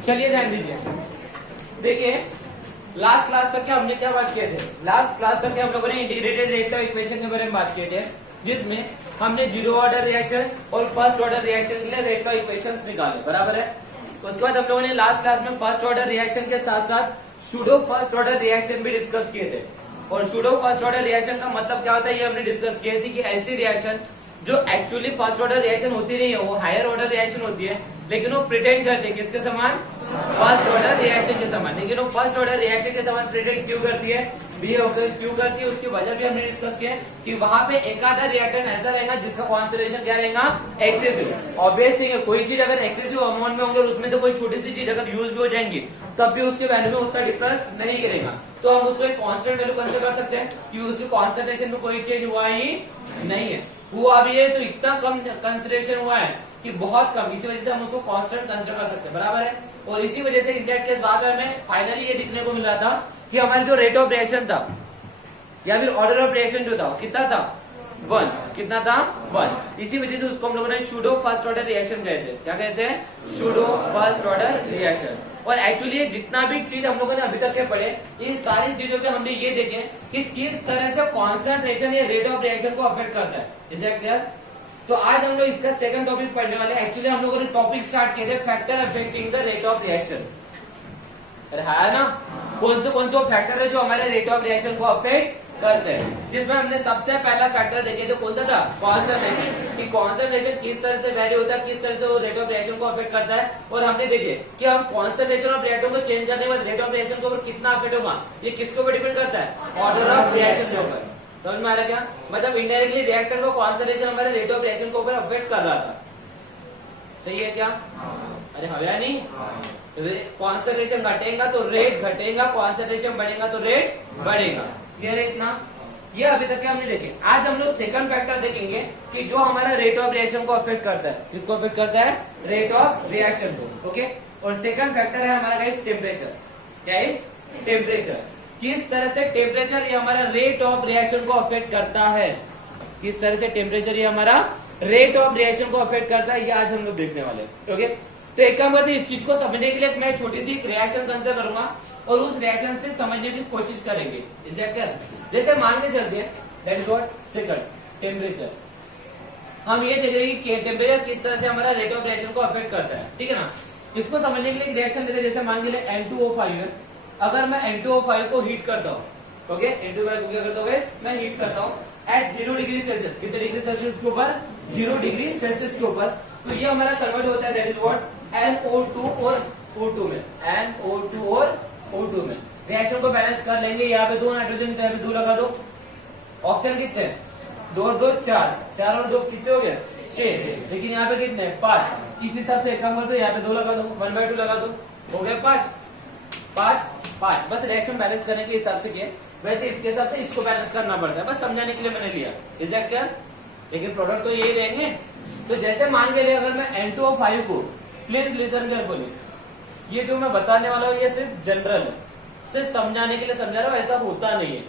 चलिए ध्यान दीजिए, देखिए लास्ट क्लास तक हमने क्या बात किए थे। लास्ट क्लास तक हम लोगों ने इंटीग्रेटेड रेट ऑफ इक्वेशन के बारे में बात किए थे, जिसमें हमने जीरो ऑर्डर रिएक्शन और फर्स्ट ऑर्डर रिएक्शन के लिए रेट ऑफ इक्वेशंस निकाले, बराबर है। उसके बाद हम लोगों ने लास्ट क्लास में फर्स्ट ऑर्डर रिएक्शन के साथ साथ सूडो फर्स्ट ऑर्डर रिएक्शन भी डिस्कस किए थे। और सूडो फर्स्ट ऑर्डर रिएक्शन का मतलब क्या होता है ये हमने डिस्कस किए थे कि ऐसी रिएक्शन जो एक्चुअली फर्स्ट ऑर्डर रिएक्शन होती नहीं है, वो हायर ऑर्डर रिएक्शन होती है, लेकिन वो प्रिटेंड करते हैं किसके समान, फर्स्ट ऑर्डर रिएक्शन के समान। लेकिन वो फर्स्ट ऑर्डर रिएक्शन के समान प्रिटेंड क्यों करती है, क्यों करती है, उसकी वजह भी हमने डिस्कस किया कि वहां पे एक आधा रिएक्टेंट ऐसा रहेगा जिसका कॉन्सेंट्रेशन क्या रहेगा, एक्सेसिव। ऑब्वियस नहीं है, कोई चीज अगर एक्सेसिव अमाउंट में होंगे उसमें तो कोई छोटी सी चीज अगर यूज भी हो जाएंगी तब भी उसके वैल्यू में उतना डिफरेंस नहीं करेगा। तो हम उसको एक कांस्टेंट वैल्यू कंसीडर कर सकते हैं कि उसकी कॉन्सेंट्रेशन में कोई चेंज हुआ ही नहीं है, हुआ भी है तो इतना कम कंसिडरेशन हुआ है कि बहुत कम, इसी वजह से हम उसको कांस्टेंट कंसीडर कर सकते हैं, बराबर है। और इसी वजह से इन दैट केस बाद में हमें फाइनली ये दिखने को मिल रहा था कि हमारी जो रेट ऑफ रिएक्शन था या फिर ऑर्डर ऑफ रिएक्शन जो था कितना था, 1। कितना था, 1। इसी वजह से उसको हम लोगों ने सूडो फर्स्ट ऑर्डर रिएक्शन कहते हैं। क्या कहते हैं, सूडो फर्स्ट ऑर्डर रिएक्शन। और एक्चुअली जितना भी चीज हम लोगों ने अभी तक के पढ़े, इन सारी चीजों पे हमने ये देखे कि किस तरह से कॉन्सेंट्रेशन या रेट ऑफ रिएक्शन को अफेक्ट करता है। Is that clear? तो आज हम लोग इसका सेकंड टॉपिक पढ़ने वाले हैं। एक्चुअली हम लोगों ने टॉपिक स्टार्ट किए थे factor affecting the rate of reaction. अरे है ना, कौन से फैक्टर है जो हमारे रेट ऑफ रिएक्शन को अफेक्ट करते हैं, जिसमें हमने सबसे पहला फैक्टर देखे थे कौन सा था, कॉन्सेंट्रेशन। कि कॉन्सेंट्रेशन किस तरह से वेरी होता है, किस तरह से वो रेट ऑफ रिएक्शन को अफेक्ट करता है। और हमने देखे कि हम कॉन्सेंट्रेशन ऑफ रिएक्टर को चेंज करने के बाद रेट ऑफ रिएक्शन के ऊपर कितना अफेक्ट होगा, ये किसके ऊपर डिपेंड करता है, ऑर्डर ऑफ रिएक्शन के ऊपर। समझ में आ रहा क्या, मतलब इनडायरेक्टली रिएक्टर को कॉन्सेंट्रेशन हमारे रेट ऑफ रिएक्शन के ऊपर अफेक्ट कर रहा था। सही है क्या? अरे हवा नहीं, कॉन्सेंट्रेशन घटेगा तो रेट घटेगा, कॉन्सेंट्रेशन बढ़ेगा तो रेट बढ़ेगा। क्लियर है इतना? ये अभी तक हमने देखे। आज हम लोग सेकंड फैक्टर देखेंगे कि जो हमारा रेट ऑफ रिएक्शन को अफेक्ट करता है। किसको अफेक्ट करता है, रेट ऑफ रिएक्शन को। ओके, और सेकंड फैक्टर है हमारा गाइस टेम्परेचर। क्या है, टेम्परेचर। किस तरह से टेम्परेचर ये हमारा रेट ऑफ रिएक्शन को अफेक्ट करता है, किस तरह से टेम्परेचर ये हमारा रेट ऑफ रिएक्शन को अफेक्ट करता है, ये आज हम लोग देखने वाले हैं। ओके, तो एक काम करते हैं, इस चीज को समझने के लिए मैं छोटी सी रिएक्शन कंसिडर करूंगा और उस रिएक्शन से समझने की कोशिश करेंगे। Is that clear? जैसे मान के चलते हैं, that is what, second temperature. हम ये देखेंगे कि टेम्परेचर किस तरह से हमारा रेट ऑफ रिएक्शन को अफेक्ट करता है। ठीक है ना, इसको समझने के लिए रिएक्शन देते हैं। जैसे मान के लिए N2O5 है, अगर मैं N2O5 को हीट करता हूँ, ओके, N2O5 को क्या करता हूँ, मैं हीट करता हूँ एट 0 डिग्री सेल्सियस। कितने डिग्री सेल्सियस के ऊपर, 0 डिग्री सेल्सियस के ऊपर। तो ये हमारा कन्वर्ट होता है, दैट इज व्हाट, NO2 और O2 में, NO2 और O2 में। रिएक्शन को बैलेंस कर लेंगे, यहाँ पे 2 नाइट्रोजन, यहाँ पे 2 लगा दो। ऑप्शन कितने, 2 और 2 4, 4 और 2 कितने हो गए, 6। लेकिन यहाँ पे कितने, 5। इस हिसाब से एक काम कर दो, यहाँ पे 2 लगा दो, 1/2 लगा दो, हो गया 5, 5, 5। बस रिएक्शन बैलेंस करने के हिसाब से किए, वैसे इसके हिसाब से इसको बैलेंस करना पड़ता है, बस समझाने के लिए मैंने लिया। Is that clear? लेकिन प्रोडक्ट तो यही रहेंगे। तो जैसे मान के लिए अगर मैं N2O5 को, प्लीज लिसन केयरफुली, ये जो मैं बताने वाला हूँ ये सिर्फ जनरल है, सिर्फ समझाने के लिए समझा रहा हूँ, ऐसा होता नहीं है।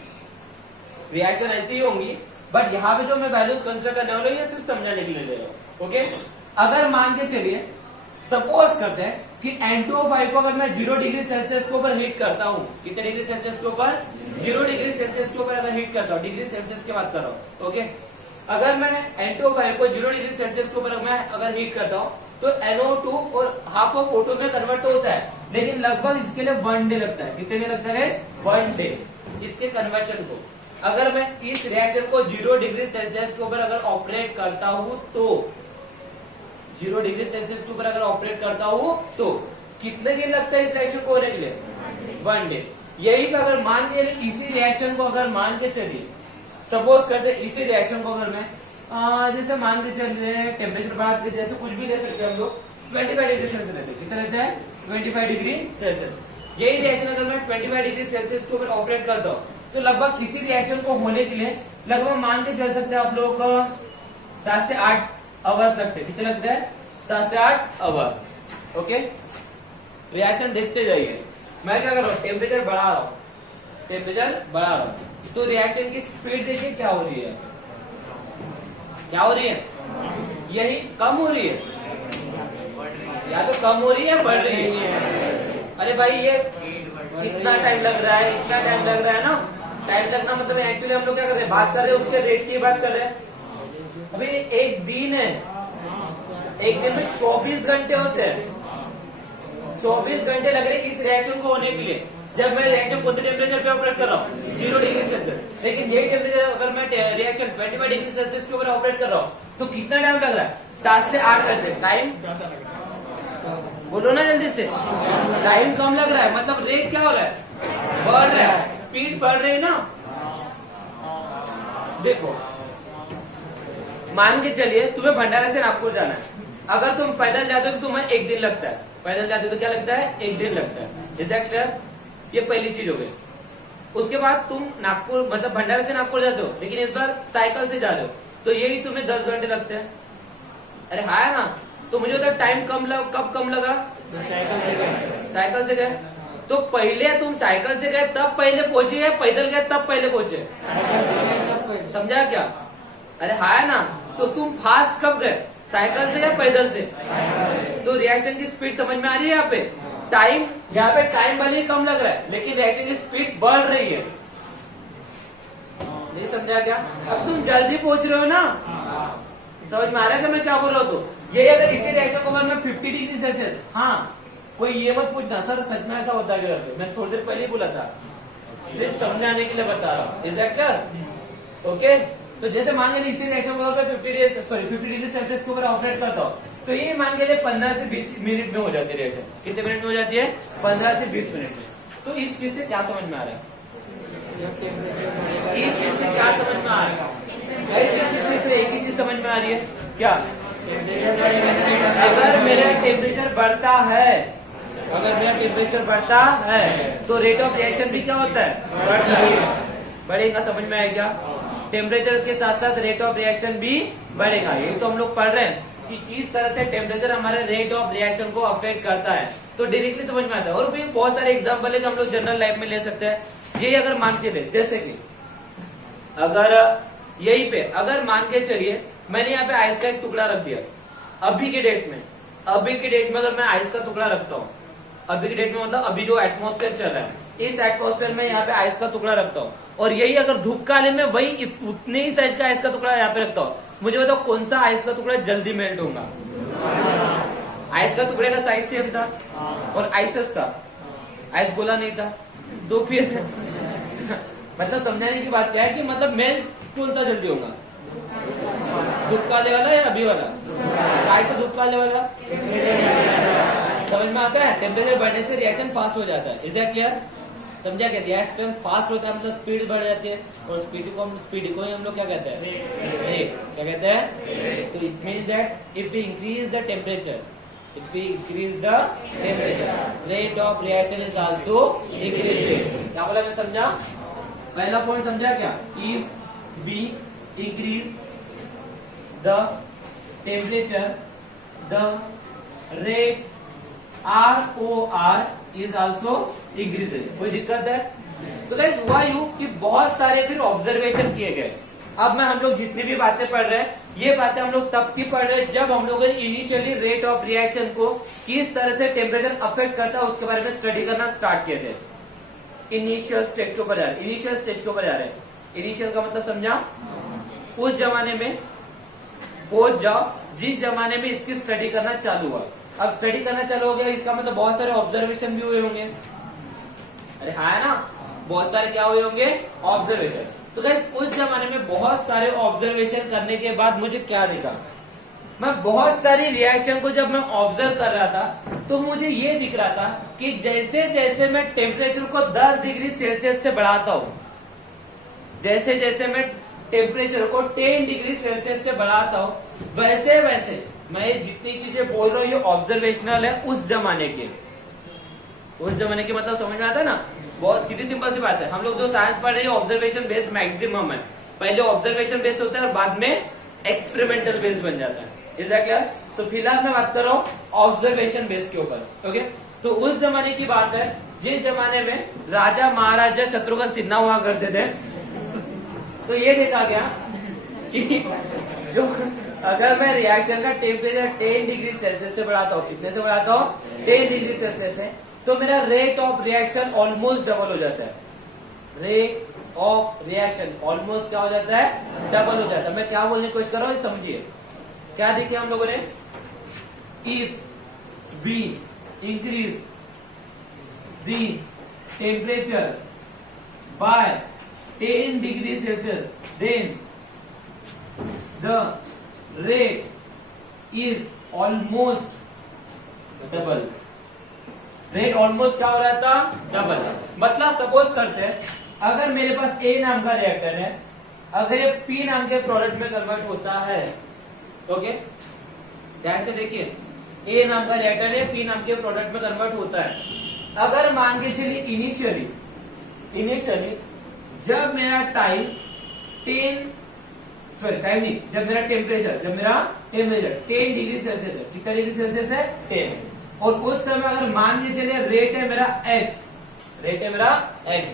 रिएक्शन ऐसी ही होंगी, बट यहाँ पे जो मैं वैल्यूज कंसिडर करने वाला हूँ ये सिर्फ समझाने के लिए दे रहा हूँ। ओके, अगर मान के चलिए सपोज करते हैं कि N2O5 को अगर मैं 0 डिग्री सेल्सियस के ऊपर हीट करता हूँ, कितने डिग्री सेल्सियस के ऊपर, 0 डिग्री सेल्सियस के ऊपर अगर हीट करता हूँ, डिग्री सेल्सियस की बात कर रहा हूँ। ओके, अगर मैं N2O5 को 0 डिग्री सेल्सियस के ऊपर मैं अगर हीट करता हूँ तो NO2 और हाफ ऑफ O2 में कन्वर्ट तो होता है, लेकिन लगभग इसके लिए 1 डे लगता है। कितने दिन लगता है, 1 डे इसके कन्वर्शन को। अगर मैं इस रिएक्शन को 0 डिग्री सेल्सियस के ऊपर अगर ऑपरेट करता हूँ तो 0 डिग्री सेल्सियस के ऊपर अगर ऑपरेट करता हूँ तो कितने दिन लगता है इस रिएक्शन को होने के लिए, 1 डे। यही पे अगर मान के इसी रिएक्शन को अगर मान के चलिए, सपोज करते इसी रिएक्शन को अगर मैं जैसे मान के चलिए टेम्परेचर बढ़ा के, जैसे कुछ भी ले सकते हैं हम लोग, 25 डिग्री सेल्सियस लेते हैं। कितना लेते हैं, 25 डिग्री सेल्सियस। यही रिएक्शन अगर मैं 25 डिग्री सेल्सियस के ऊपर ऑपरेट करता हूँ तो लगभग किसी रिएक्शन को होने के लिए लगभग मान के चल सकते हैं आप लोग 7 से 8 आवर्स लगते हैं। कितने लगते हैं, 7 से 8 आवर। ओके, रिएक्शन देखते जाइए। मैं क्या कर रहा हूँ, टेम्परेचर बढ़ा रहा हूँ, टेम्परेचर बढ़ा रहा हूँ, तो रिएक्शन की स्पीड देखिए क्या हो रही है, क्या हो रही है, यही कम हो रही है, या तो कम हो रही है, बढ़ रही है, अरे भाई ये इतना टाइम लग रहा है, इतना टाइम लग रहा है ना। टाइम लगना मतलब एक्चुअली हम लोग क्या कर रहे हैं, बात कर रहे हैं उसके रेट की बात कर रहे हैं। अभी एक दिन है, एक दिन में 24 घंटे होते हैं। 24 घंटे लग रहे हैं इस रिएक्शन को होने के लिए। जब मैं रिएक्शन कौन से टेम्परेचर पे ऑपरेट कर रहा हूँ, 0 डिग्री सेल्सियस। लेकिन ये टेम्परेचर अगर मैं रिएक्शन 25 डिग्री सेल्सियस के ऊपर ऑपरेट कर रहा हूँ तो कितना टाइम लग रहा है, 7 से 8 घंटे। टाइम बोलो ना जल्दी से, टाइम कम लग रहा है, मतलब रेट क्या हो रहा है, बढ़ रहा है, स्पीड बढ़ रही है ना। देखो मान के चलिए तुम्हें भंडारा से नागपुर जाना है। अगर तुम पैदल जाते हो तो तुम्हें 1 दिन लगता है, पैदल जाते हो तो क्या लगता है, 1 दिन लगता है। Is that clear? ये पहली चीज हो गई। उसके बाद तुम नागपुर मतलब भंडारा से नागपुर जाते हो, लेकिन इस बार साइकिल से जा रहे हो तो यही तुम्हें 10 घंटे लगते हैं। अरे हाँ है ना। तो मुझे होता टाइम कब कम लगा, साइकिल से गए। तो पहले तुम साइकिल से गए तब पहले पहुंचे या पैदल गए तब पहले पहुंचे, समझा क्या? अरे हाँ है ना। तो तुम फास्ट कब गए, साइकिल से या पैदल से? तो रिएक्शन की स्पीड समझ में आ रही है? यहाँ पे टाइम, यहाँ पे टाइम भले ही कम लग रहा है लेकिन रिएक्शन की स्पीड बढ़ रही है। नहीं समझा क्या? अब तुम जल्दी पहुंच रहे हो ना, समझ में आ रहा है कि मैं क्या बोल रहा हूँ? तो ये अगर इसी रिएक्शन को अगर मैं 50 डिग्री सेल्सियस, हाँ कोई ये मत पूछना सर सच में ऐसा होता है, मैं थोड़ी देर पहले ही बोला था, सिर्फ समझाने के लिए बता रहा हूँ। Is that clear? ओके। तो जैसे मान लीजिए इसी रिएक्शन को अगर 50 डिग्री सेल्सियस के ऊपर ऑपरेट करता हूँ तो ये मान के लिए 15 से 20 मिनट में हो जाती है रिएक्शन। कितने मिनट में हो जाती है? 15 से 20 मिनट में। तो इस चीज से क्या समझ में आ रहा है, इस चीज से क्या समझ में आ रहा है? इस चीज से तो एक ही चीज समझ में आ रही है क्या, अगर मेरा टेम्परेचर बढ़ता है, अगर मेरा टेम्परेचर बढ़ता है तो रेट ऑफ रिएक्शन भी क्या होता है, बढ़ता है, बढ़ेगा। समझ में आएगा? टेम्परेचर के साथ साथ रेट ऑफ रिएक्शन भी बढ़ेगा। ये तो हम लोग पढ़ रहे हैं कि किस तरह से टेम्परेचर हमारे रेट ऑफ रिएक्शन को अफेक्ट करता है, तो डायरेक्टली समझ में आता है। और भी बहुत सारे एग्जाम्पल है जो हम लोग जनरल लाइफ में ले सकते हैं। ये अगर मान के ले, जैसे कि अगर यही पे अगर मान के चलिए मैंने यहाँ पे आइस का एक टुकड़ा रख दिया, अभी के डेट में, अभी के डेट में अगर मैं आइस का टुकड़ा रखता हूँ, अभी के डेट में मतलब अभी जो एटमॉस्फेयर चल रहा है, इस एटमॉस्फेयर में यहाँ पे आइस का टुकड़ा रखता हूँ, और यही अगर धूप काले में वही उतने ही साइज का आइस का टुकड़ा यहाँ पे रखता हूँ, मुझे बताओ कौन सा आइस का टुकड़ा जल्दी मेल्ट होगा? आइस का टुकड़े का साइज सेम था और आइसस था, आइस गोला नहीं था, तो फिर मतलब समझाने की बात क्या है कि मतलब मेल्ट कौन सा जल्दी होगा, धूप काले वाला या अभी वाला? काय को धूप काले वाला? समझ में आता है? टेम्परेचर बढ़ने से रिएक्शन फास्ट हो जाता है। Is that clear? समझा क्या? रिएक्शन फास्ट होता है मतलब स्पीड बढ़ जाती है, और स्पीड को ही हम लोग क्या कहते हैं, रेट। क्या कहते हैं? तो it means that if we increase the temperature, if we increase the temperature, rate of reaction is also increase. क्या बोला मैं? समझा? पहला पॉइंट समझा क्या? If we increase the temperature, the rate ROR is also increases. कोई दिक्कत है? तो गाइस हुआ यूं कि बहुत सारे फिर ऑब्जर्वेशन किए गए। अब मैं हम लोग जितनी भी बातें पढ़ रहे हैं, ये बातें हम लोग तब की पढ़ रहे हैं जब हम लोगों ने इनिशियली रेट ऑफ रिएक्शन को किस तरह से टेम्परेचर अफेक्ट करता है उसके बारे में स्टडी करना स्टार्ट किए थे। इनिशियल स्टेज के ऊपर जा रहे हैं, इनिशियल स्टेज के ऊपर जा रहे हैं। इनिशियल का मतलब समझा? उस जमाने में पहुंच जाओ जिस जमाने में इसकी स्टडी करना चालू हुआ। अब स्टडी करना चालू हो गया, इसका मतलब बहुत सारे ऑब्जर्वेशन भी हुए होंगे। अरे हाँ है ना, बहुत सारे क्या हुए होंगे, ऑब्जर्वेशन। तो गाइस उस जमाने में बहुत सारे ऑब्जर्वेशन करने के बाद मुझे क्या दिखा, मैं बहुत सारी रिएक्शन को जब मैं ऑब्जर्व कर रहा था तो मुझे ये दिख रहा था कि जैसे जैसे मैं टेम्परेचर को 10 डिग्री सेल्सियस से बढ़ाता हूँ, जैसे जैसे मैं टेम्परेचर को 10 डिग्री सेल्सियस से बढ़ाता हूँ, वैसे वैसे मैं जितनी चीजें बोल रहा हूँ ये ऑब्जर्वेशनल है उस जमाने के। उस जमाने के मतलब समझ में आता है ना? बहुत सीधी सिंपल सी बात है। हम लोग जो साइंस पढ़ रहे हैं ऑब्जर्वेशन बेस्ड मैक्सिमम है। पहले ऑब्जर्वेशन बेस्ड होता है और बाद में एक्सपेरिमेंटल बेस्ड बन जाता है। Is that clear? तो फिलहाल मैं बात कर रहा हूँ ऑब्जर्वेशन बेस्ड के ऊपर। ओके, तो उस जमाने की बात है जिस जमाने में राजा महाराजा शत्रुघ्न सिन्हा हुआ करते थे। तो ये देखा गया कि जो अगर मैं रिएक्शन का टेम्परेचर 10 डिग्री सेल्सियस से बढ़ाता हूँ, कितने से बढ़ाता हूँ? 10 डिग्री सेल्सियस से, तो मेरा rate of reaction almost double हो जाता है। रेट ऑफ रिएक्शन ऑलमोस्ट क्या हो जाता है, डबल हो जाता है। मैं क्या बोलने की कोशिश कर रहा हूं समझिए। क्या देखिए हम लोगों ने, if we increase the temperature by 10 degree Celsius then the rate is almost double. Rate almost क्या हो रहा था, डबल। मतलब सपोज करते हैं अगर मेरे पास ए नाम का रिएक्टर है, अगर ये पी नाम के प्रोडक्ट में कन्वर्ट होता है, ओके ध्यान से देखिए, ए नाम का रिएक्टर है, पी नाम के प्रोडक्ट में कन्वर्ट होता है। अगर मान के चलिए इनिशियली जब मेरा टाइम जब मेरा टेम्परेचर 10 डिग्री सेल्सियस है, कितना डिग्री सेल्सियस है, 10, और उस समय अगर मान के चलिए रेट है मेरा x,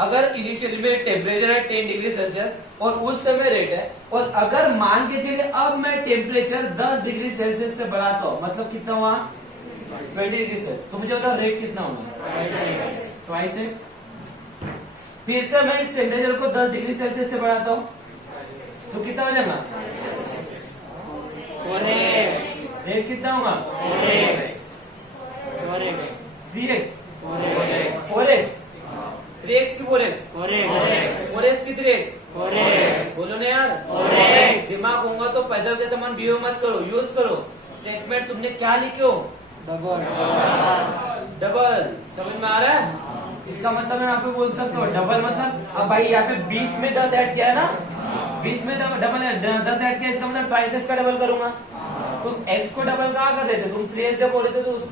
अगर इनिशियली मेरे टेम्परेचर है 10 डिग्री सेल्सियस और उस समय रेट है, और अगर मान के चलिए अब मैं टेम्परेचर 10 डिग्री सेल्सियस से बढ़ाता हूं, मतलब कितना हुआ 20 डिग्री सेल्सियस, तो मुझे बताओ रेट कितना होगा, ट्वाइस एक्स। फिर से मैं इस टेम्परेचर को 10 डिग्री सेल्सियस से बढ़ाता हूं तो कितना हो जाएगा, रेट कितना होगा 3x 4x 3x की 4x की 3x, बोलो ना यार, दिमाग होगा तो पैदल के समान बिहेव मत करो, यूज करो। स्टेटमेंट तुमने क्या लिखे हो, डबल, समझ में आ रहा है? इसका मतलब मैं आपको बोल सकता हूँ डबल मतलब, अब भाई यहाँ पे 20 में 10 ऐड किया है ना, 20 में डबल 10 ऐड किया, इसका मतलब ट्वाइस एक्स का डबल करूंगा। तुम एक्स को डबल कहाँ कर रहे थे, तुम 3x जब बोल रहे थे तो उस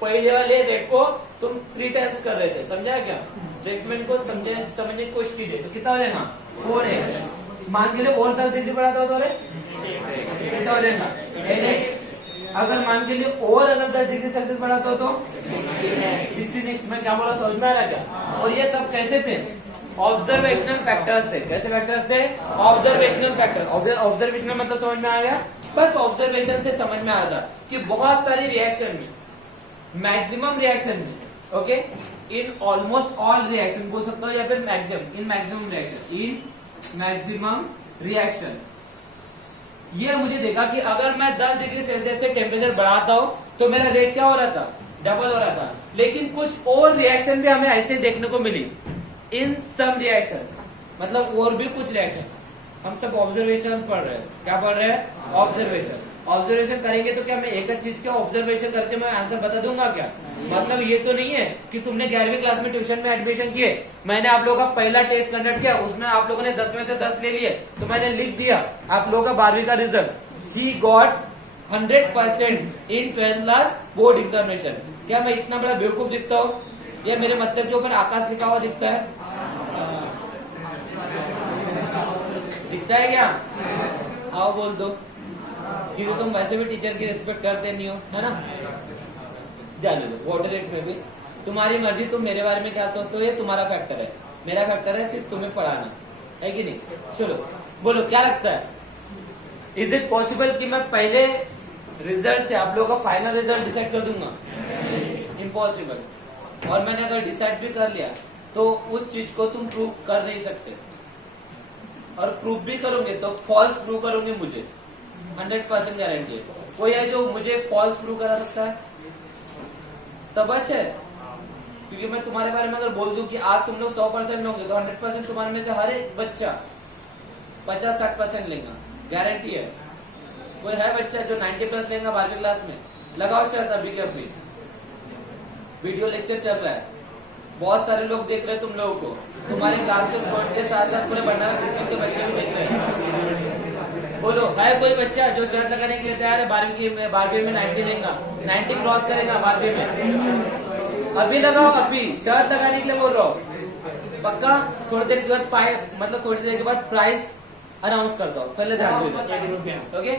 पहले वाले रेट को तुम 3 टाइम्स कर रहे थे, समझा क्या? स्टेटमेंट को समझने की कोशिश कीजिए। तो कितना हो जाएगा 4x, मान के लिए और 10 डिग्री बढ़ाता हो तो कितना हो जाएगा 8x, अगर मान के लिए और अगर 10 डिग्री सेल्सियस बढ़ाता हो तो 16x। मैं क्या बोला, समझ में आ रहा क्या? और ये सब कैसे थे, ऑब्जर्वेशनल फैक्टर्स थे। कैसे फैक्टर्स थे, ऑब्जर्वेशनल फैक्टर। ऑब्जर्वेशनल मतलब समझ में आ गया, बस ऑब्जर्वेशन से समझ में आ रहा कि बहुत सारी रिएक्शन में, मैक्सिमम रिएक्शन में, okay, in almost all reaction बोल सकता हूँ, या फिर मैक्सिमम, इन मैक्सिमम रिएक्शन, ये मुझे देखा कि अगर मैं 10 डिग्री सेल्सियस से टेम्परेचर बढ़ाता हूं तो मेरा रेट क्या हो रहा था, डबल हो रहा था। लेकिन कुछ और रिएक्शन भी हमें ऐसे देखने को मिली, इन सम रिएक्शन, मतलब और भी कुछ रिएक्शन। हम सब ऑब्जर्वेशन पढ़ रहे हैं, क्या पढ़ रहे हैं, ऑब्जर्वेशन करेंगे तो क्या मैं एक चीज का ऑब्जर्वेशन करके मैं आंसर बता दूंगा क्या? मतलब ये तो नहीं है कि तुमने 11वीं क्लास में ट्यूशन में एडमिशन किए, मैंने आप लोगों का पहला टेस्ट कंडक्ट किया, उसमें आप लोगों ने 10 में से 10 ले लिए, तो मैंने लिख दिया आप लोगों का 12वीं का result, he got 100% in 12th class board examination. क्या मैं इतना बड़ा बेवकूफ दिखता हूँ? या मेरे मतलब के ऊपर आकाश लिखा हुआ दिखता है, दिखता है क्या? आओ बोल दो, क्योंकि तुम वैसे भी टीचर की रिस्पेक्ट करते नहीं हो, है ना? जाने दो, वाटर रेट में भी तुम्हारी मर्जी, तुम मेरे बारे में क्या सोचते हो ये तुम्हारा फैक्टर है, मेरा फैक्टर है सिर्फ तुम्हें पढ़ाना, है कि नहीं? चलो बोलो क्या लगता है, इज इट पॉसिबल कि मैं पहले रिजल्ट से आप लोगों का फाइनल रिजल्ट डिसाइड कर दूंगा? इम्पॉसिबल। और मैंने अगर डिसाइड भी कर लिया तो उस चीज को तुम प्रूव कर नहीं सकते, और प्रूव भी करोगे तो फॉल्स प्रूव करोगे मुझे, 100% गारंटी है। कोई है जो मुझे फॉल्स प्रूव करा सकता है? सबच है, क्योंकि मैं तुम्हारे बारे में अगर बोल दूं कि आज तुम लोग 100% लोगे तो 100% तुम्हारे में से हर एक बच्चा 50-60% लेगा, गारंटी है। कोई है बच्चा जो 90+ लेगा 12वीं क्लास में? लगाओ शर्त अभी के अभी, वीडियो लेक्चर चल रहा है, बहुत सारे लोग देख रहे हैं तुम लोगों को, तुम्हारे क्लास के स्टूडेंट के साथ साथ पूरे भंडारा डिस्ट्रिक्ट के बच्चे भी देख रहे हैं। बोलो है कोई बच्चा जो शर्त लगाने के लिए तैयार है 12वीं में 90 लेगा, 90 क्रॉस करेगा 12वीं में? अभी लगाओ, अभी शर्त लगाने के लिए बोल रहा हूँ, पक्का? थोड़ी देर के बाद मतलब थोड़ी देर के बाद प्राइस अनाउंस करता हूँ, पहले ध्यान दो, ओके?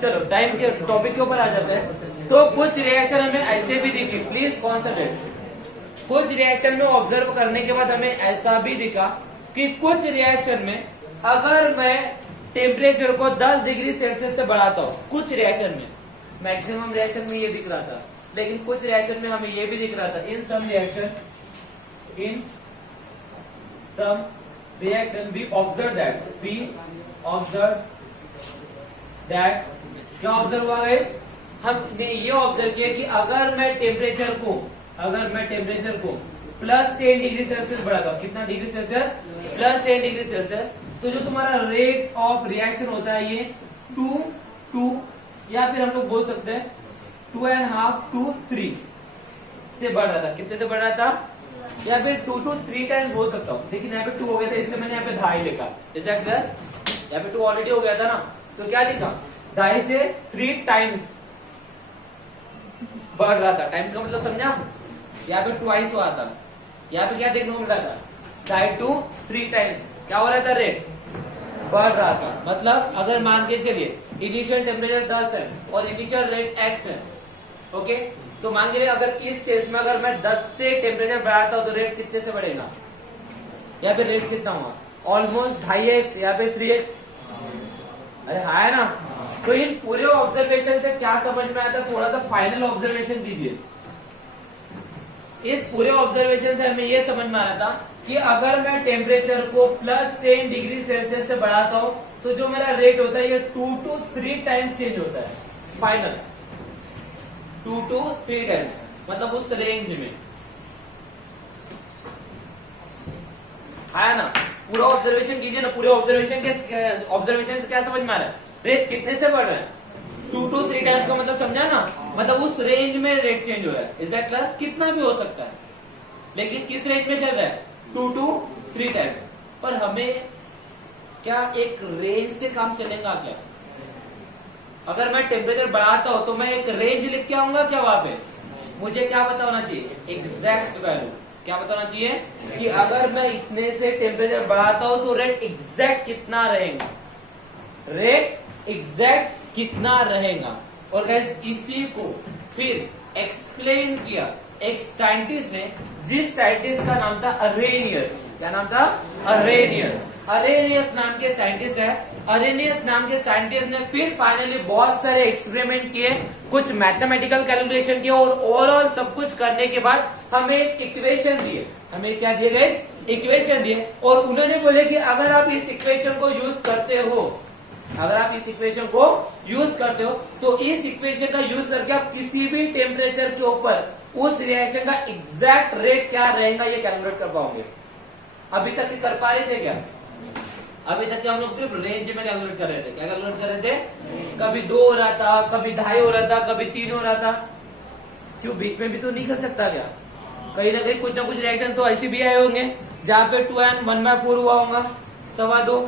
चलो टाइम के टॉपिक के ऊपर आ जाते हैं। तो कुछ रिएक्शन हमें ऐसे भी दिखी, प्लीज कॉन्सेंट्रेट। कुछ रिएक्शन में ऑब्जर्व करने के बाद हमें ऐसा भी दिखा कि कुछ रिएक्शन में अगर मैं टेम्परेचर को 10 डिग्री सेल्सियस से बढ़ाता हूँ, कुछ रिएक्शन में, मैक्सिमम रिएक्शन में ये दिख रहा था, लेकिन कुछ रिएक्शन में हमें ये भी दिख रहा था, in some reaction we observe that क्या ऑब्जर्व हुआ गाइस, हमने ये ऑब्जर्व किया कि अगर मैं टेम्परेचर को +10 डिग्री सेल्सियस बढ़ाता हूं, कितना डिग्री सेल्सियस, +10 डिग्री सेल्सियस, तो जो तुम्हारा रेट ऑफ रिएक्शन होता है ये 2 या फिर हम लोग बोल सकते हैं 2.5 to 3 से बढ़ रहा था। कितने से बढ़ रहा था, या फिर 2 to 3 टाइम्स बोल सकता हूँ, लेकिन यहाँ पे 2 हो गया था इसलिए मैंने यहाँ पे 2.5 लिखा। Is that clear? यहाँ पे 2 ऑलरेडी हो गया था ना, तो क्या लिखा, 2.5 से 3 टाइम्स बढ़ रहा था। टाइम्स का मतलब समझा, यहाँ पे ट्वाइस हुआ था, यहाँ पे क्या देखने को मिल रहा था, 2.5 to 3 टाइम्स क्या हो रहा था, रेट बढ़ रहा था। मतलब अगर मान के चलिए इनिशियल टेम्परेचर 10 है और इनिशियल रेट x है, ओके, तो मान के लिए अगर इस केस में अगर मैं 10 से टेम्परेचर बढ़ाता हूं तो रेट कितने से बढ़ेगा, या फिर रेट कितना हुआ, ऑलमोस्ट 2.5x या फिर 3x। अरे हाँ है ना। तो इन पूरे ऑब्जर्वेशन से क्या समझ में आया था, थोड़ा सा फाइनल ऑब्जर्वेशन कीजिए। इस पूरे ऑब्जर्वेशन से हमें ये समझ में आ रहा था कि अगर मैं टेम्परेचर को +10 डिग्री सेल्सियस से बढ़ाता हूं तो जो मेरा रेट होता है ये 2 to 3 टाइम्स चेंज होता है, फाइनल 2 to 3 टाइम्स, मतलब उस रेंज में आया ना। पूरा ऑब्जर्वेशन कीजिए ना, पूरे ऑब्जर्वेशन से क्या समझ में आ रहा है, रेट कितने से बढ़ रहा है, 2 to 3 टाइम्स का मतलब समझा ना, मतलब उस रेंज में रेट चेंज हो रहा है। Is that clear? कितना भी हो सकता है, लेकिन किस रेंज में चल रहा है, 2 to 3 टाइम्स। पर हमें क्या एक रेंज से काम चलेगा क्या, अगर मैं टेम्परेचर बढ़ाता हूं तो मैं एक रेंज लिख के आऊंगा क्या, वहां पे मुझे क्या पता होना चाहिए, एग्जैक्ट वैल्यू। क्या पता होना चाहिए कि अगर मैं इतने से टेम्परेचर बढ़ाता हूं तो रेट एग्जैक्ट कितना रहेगा, रेट एग्जैक्ट कितना रहेगा। और गाइस इसी को फिर एक्सप्लेन किया एक साइंटिस्ट ने, जिस साइंटिस्ट का नाम था अरेनियस। क्या नाम था, अरेनियस। अरेनियस नाम के साइंटिस्ट है। अरेनियस नाम के साइंटिस्ट ने फिर फाइनली बहुत सारे एक्सपेरिमेंट किए, कुछ मैथमेटिकल कैलकुलेशन किए, और ओवरऑल सब कुछ करने के बाद हमें एक इक्वेशन दिए। हमें क्या दिए गए, इक्वेशन दिए, और उन्होंने बोले कि अगर आप इस इक्वेशन को यूज करते हो, अगर आप इस इक्वेशन को यूज करते हो तो इस इक्वेशन का यूज करके आप किसी भी टेम्परेचर के ऊपर उस रिएक्शन का एग्जैक्ट रेट क्या रहेगा ये कैलकुलेट कर पाओगे। अभी तक कर पा रहे थे क्या, अभी तक हम लोग सिर्फ रेंज में कैलकुलेट कर रहे थे। क्या कैलकुलेट कर रहे थे, कभी 2 हो रहा था, कभी 2.5 हो रहा था, कभी 3 हो रहा था। क्यों, बीच में भी तो नहीं कर सकता क्या, कहीं ना कहीं कुछ ना कुछ रिएक्शन तो ऐसे भी आए होंगे जहाँ पे 2 and 1/4 हुआ होगा, 2.25,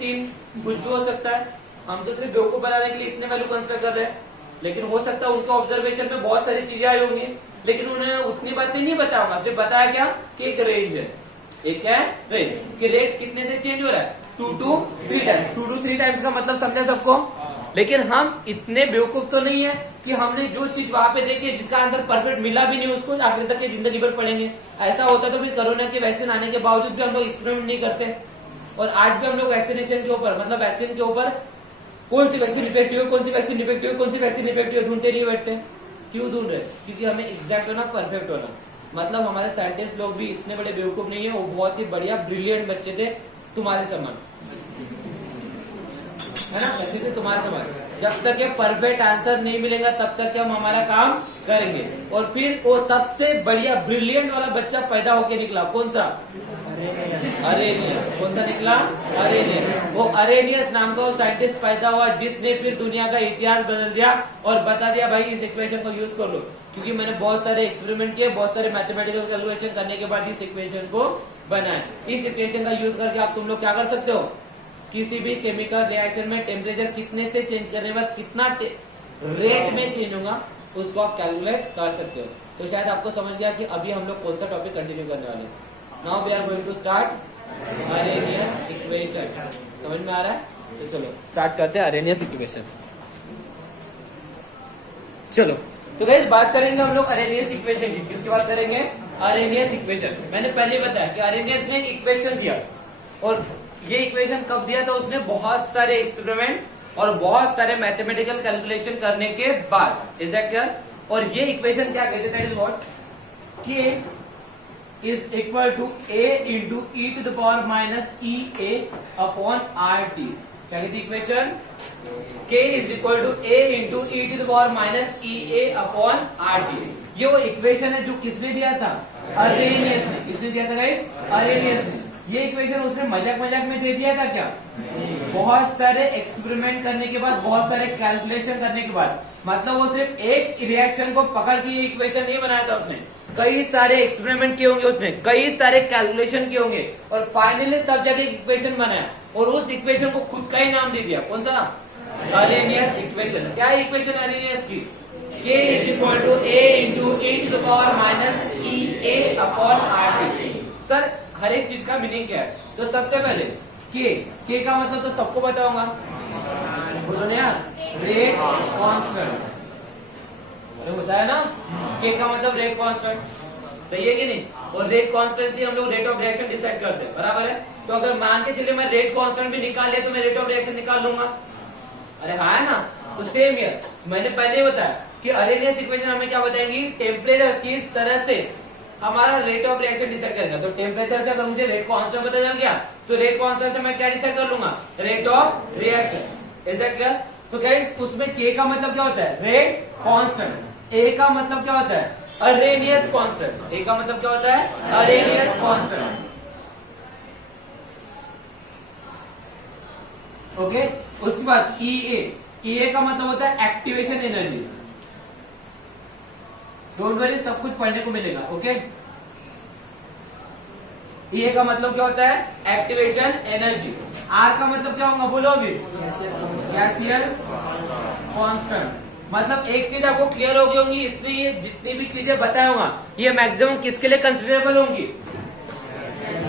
3, कुछ भी हो सकता है। हम तो सिर्फ बेवकूफ बनाने के लिए इतने वैल्यू कंसिडर कर रहे हैं, लेकिन हो सकता है उनके ऑब्जर्वेशन में बहुत सारी चीजें आई होंगी, लेकिन उन्होंने उतनी बातें नहीं बताया होगा, सिर्फ बताया क्या कि एक रेंज है, एक है रेंज, कि रेट कितने से चेंज हो रहा है, 2 to 3 टाइम्स। 2 to 3 टाइम्स का मतलब समझा सबको। लेकिन हम इतने बेवकूफ तो नहीं है कि हमने जो चीज वहां पे देखी जिसका आंसर परफेक्ट मिला भी नहीं उसको आखिर तक की जिंदगी भर पढ़ेंगे। ऐसा होता तो फिर कोरोना की वैक्सीन आने के बावजूद भी हम लोग एक्सपेरिमेंट नहीं करते, और आज भी हम लोग वैक्सीनेशन के ऊपर, मतलब वैक्सीन के ऊपर कौन सी वैक्सीन इफेक्टिव है, कौन सी वैक्सीन इफेक्टिव है, कौन सी वैक्सीन इफेक्टिव है ढूंढते नहीं बैठते। क्यों ढूंढ रहे, क्योंकि हमें एग्जैक्ट होना, परफेक्ट होना। मतलब हमारे साइंटिस्ट लोग भी इतने बड़े बेवकूफ नहीं है, वो बहुत ही बढ़िया ब्रिलियंट बच्चे थे, तुम्हारे समान है ना, बच्चे थे तुम्हारे समान। जब तक ये परफेक्ट आंसर नहीं मिलेगा तब तक हम हमारा काम करेंगे। और फिर वो सबसे बढ़िया ब्रिलियंट वाला बच्चा पैदा होके निकला, कौन सा, अरेनियस। कौन सा निकला, अरेनियस। वो अरेनियस नाम का वो साइंटिस्ट पैदा हुआ जिसने फिर दुनिया का इतिहास बदल दिया और बता दिया भाई इस इक्वेशन को यूज कर लो। क्योंकि मैंने बहुत सारे एक्सपेरिमेंट किए, बहुत सारे मैथमेटिकल कैलकुलेशन करने के बाद इस इक्वेशन को बनाया। इस इक्वेशन का यूज करके आप तुम लोग क्या कर सकते हो, किसी भी केमिकल रिएक्शन में टेम्परेचर कितने से चेंज करने के बाद कितना रेट में चेंज होगा उसको आप कैलकुलेट कर सकते हो। तो शायद आपको समझ गया कि अभी हम लोग कौन सा टॉपिक कंटिन्यू करने वाले हैं। Now we are going to start Arrhenius equation. समझ में आ रहा है, तो चलो स्टार्ट करते हैं अरेनियस इक्वेशन। चलो तो गाइस बात करेंगे हम लोग अरेनियस इक्वेशन की। किसकी बात करेंगे, अरेनियस इक्वेशन। मैंने पहले बताया कि अरेनियस ने इक्वेशन दिया, और ये इक्वेशन कब दिया था, उसने बहुत सारे एक्सपेरिमेंट और बहुत सारे मैथमेटिकल कैलकुलेशन करने के बाद। Is that clear? और ये इक्वेशन क्या कहते हैं? That is what k is equal to a into e to the power minus E A upon R T. क्या कहती है equation? k is equal to a into e to the power minus E A upon R T. ये वो equation है जो किसने दिया था? अरेनियस ने। किसने दिया था गाइस? अरेनियस ने। ये इक्वेशन उसने मजाक मजाक में दे दिया था क्या? बहुत सारे एक्सपेरिमेंट करने के बाद, बहुत सारे कैलकुलेशन करने के बाद, मतलब वो सिर्फ एक रिएक्शन को पकड़ के ये इक्वेशन नहीं बनाया था उसने, कई सारे एक्सपेरिमेंट किए होंगे उसने, कई सारे कैलकुलेशन किए होंगे और फाइनली तब जाके इक्वेशन बनाया और उस इक्वेशन को खुद का ही नाम दे दिया। कौन सा? Arrhenius equation. क्या इक्वेशन अरेनियस की? k is equal to a into e to the power minus E A upon R T. Sir हर एक चीज का मीनिंग क्या है? तो सबसे पहले k का मतलब तो सबको पता होगा, बोलो ना यार, रेट कांस्टेंट। अरे होता है ना, k का मतलब रेट कांस्टेंट, सही है कि नहीं? और रेट कांस्टेंट से हम लोग रेट ऑफ रिएक्शन डिसाइड करते हैं, बराबर है? तो अगर मान के चलिए मैं रेट कांस्टेंट भी निकाल लिया तो मैं रेट ऑफ रिएक्शन निकाल लूंगा। अरे हाँ है ना? तो सेम हियर, मैंने पहले ही बताया कि अरेनियस इक्वेशन हमें क्या बताएंगी? टेम्परेचर किस तरह से हमारा रेट ऑफ रिएक्शन डिसाइड करेगा। तो टेम्परेचर से अगर मुझे रेट कांस्टेंट पता चल गया तो रेट कांस्टेंट से मैं क्या डिसाइड कर लूंगा? Rate of reaction. Is that clear? तो गाइस उसमें k का मतलब क्या होता है? Rate constant. a का मतलब क्या होता है? Arrhenius constant. a का मतलब क्या होता है? Arrhenius constant. ओके, उसके बाद EA का मतलब होता है एक्टिवेशन एनर्जी। डोंट वरी, सब कुछ पढ़ने को मिलेगा। ओके, EA का मतलब क्या होता है? Activation energy. R का मतलब क्या होगा? बोलो अभी। Gaseous constant. मतलब एक चीज आपको क्लियर हो गई होंगी, इसमें ये जितनी भी चीजें बताया होगा ये मैक्सिमम किसके लिए कंसिडरेबल होंगी?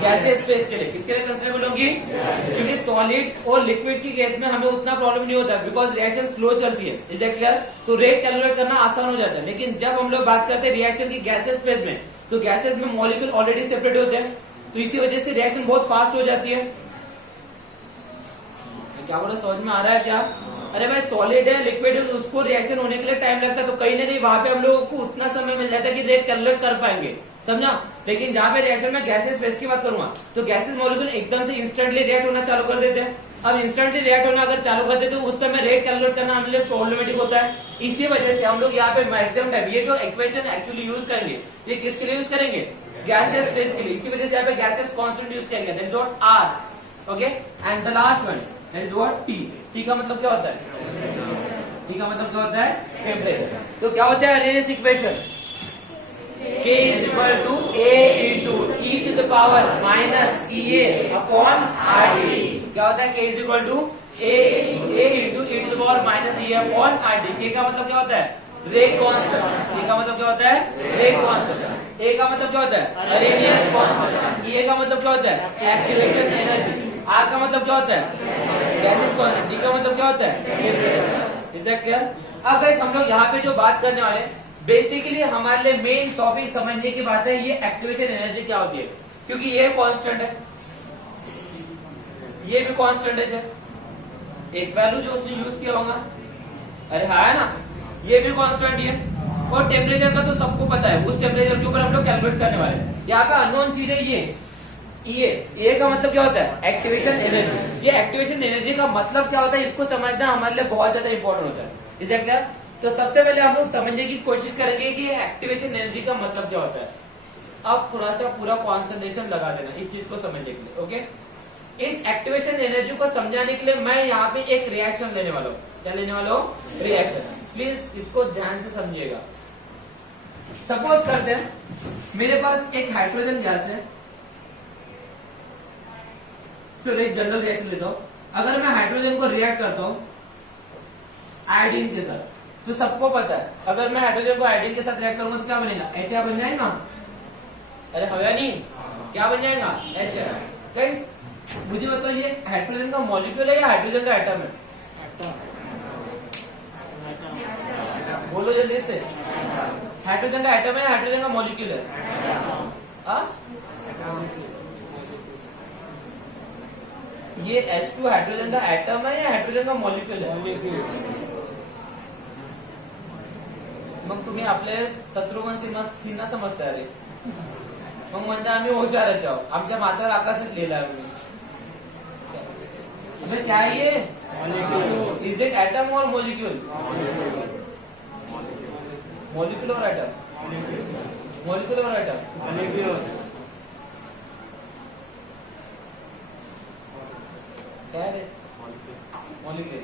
गैसियस स्पेस के लिए। किसके लिए कंसिडरेबल होगी? क्योंकि सॉलिड और लिक्विड की गैस में हमें उतना प्रॉब्लम नहीं होता, बिकॉज रिएक्शन स्लो चलती है। Is that clear? तो रेट कैलकुलेट करना आसान हो जाता है। लेकिन जब हम लोग बात करते हैं रिएक्शन की गैसियस स्पेस में, तो गैसेस में मॉलिक्यूल ऑलरेडी सेपरेट होते हैं, तो इसी वजह से रिएक्शन बहुत फास्ट हो जाती है। क्या बोला, समझ में आ रहा है क्या? अरे भाई सॉलिड है, लिक्विड है, उसको रिएक्शन होने के लिए टाइम लगता है, तो कहीं ना कहीं वहां पे हम लोगों को उतना समय मिल जाता है कि रेट कैलकुलेट कर पाएंगे, समझा? लेकिन जहां पे रिएक्शन में गैसेस फेस की बात करूंगा तो गैसेस मॉलिक्यूल एकदम से इंस्टेंटली रिएक्ट होना चालू कर देते हैं। अब इंस्टेंटली रिएक्ट होना अगर चालू कर देते तो उस समय रेट कैलकुलेट करना हमारे लिए प्रॉब्लमेटिक होता है। इसी वजह से हम लोग यहाँ पे मैक्सिमम टाइम ये जो इक्वेशन एक्चुअली यूज करेंगे, ये किसके लिए यूज करेंगे? गैसेस फेस के लिए। इसी वजह से यहाँ पे गैसेस कांस्टेंट यूज करेंगे, that is what R. Okay, and the last one that is what T. T का मतलब क्या होता है? टी का मतलब क्या होता है? टेम्परेचर। तो क्या होता है Arrhenius equation? K is equal to A into e to the power minus EA upon RT। क्या होता है? K is equal to A into e to the power minus EA upon RT। K का मतलब क्या होता है? Rate constant. K का मतलब क्या होता है? Rate constant. A का मतलब क्या होता है? Arrhenius constant. EA का मतलब क्या होता है? Activation energy. R का मतलब क्या होता है? Gases constant. D का मतलब क्या होता है? Is that clear? अब गाइस हम लोग यहाँ पे जो बात करने वाले हैं, बेसिकली हमारे लिए मेन टॉपिक समझने की बात है ये एक्टिवेशन एनर्जी क्या होती है, क्योंकि ये कांस्टेंट है, ये भी कांस्टेंट है, एक वैल्यू जो उसने यूज किया होगा, अरे है ना, ये भी कांस्टेंट ही है। और टेम्परेचर का तो सबको पता है, उस टेम्परेचर के ऊपर हम लोग कैलकुलेट करने वाले हैं। यहाँ पे अननोन चीज है ये का मतलब क्या होता है? Activation energy. ये एक्टिवेशन एनर्जी का मतलब क्या होता है इसको समझना हमारे लिए बहुत ज्यादा इंपॉर्टेंट होता है। इसे क्या? तो सबसे पहले हम लोग समझने की कोशिश करेंगे कि एक्टिवेशन एनर्जी का मतलब क्या होता है। अब थोड़ा सा पूरा कॉन्सेंट्रेशन लगा देना इस चीज को समझने के लिए। ओके, इस एक्टिवेशन एनर्जी को समझाने के लिए मैं यहाँ पे एक रिएक्शन लेने वाला हूँ। क्या लेने वाला हूँ? रिएक्शन। प्लीज इसको ध्यान से समझिएगा। सपोज करते हैं मेरे पास एक हाइड्रोजन गैस है, चलो एक जनरल रिएक्शन लेता हूँ। अगर मैं हाइड्रोजन को रिएक्ट करता हूँ आयोडीन के साथ, तो सबको पता है अगर मैं हाइड्रोजन को आयोडीन के साथ रिएक्ट करूंगा तो क्या बनेगा? HCl बन जाएगा। अरे होगा नहीं, क्या बन जाएगा? HCl। गाइस मुझे बताओ ये हाइड्रोजन का मॉलिक्यूल है या हाइड्रोजन का एटम है? बोलो जल्दी से, हाइड्रोजन का एटम है, हाइड्रोजन का मॉलिक्यूल है? ये H2 हाइड्रोजन का एटम है या हाइड्रोजन का मॉलिक्यूल है? मग तुम्ही आपले शत्रुघ्न सिन्हा समजता रे. मग म्हणता आम्ही हुशारच आहोत, आमच्या माथ्यावर आकाशात लिहिलं आहे आम्ही. क्या है ये? इज इट एटम और मॉलिक्यूल? मॉलिक्यूल और एटम? मॉलिक्यूल और एटम? क्या है? मॉलिक्यूल.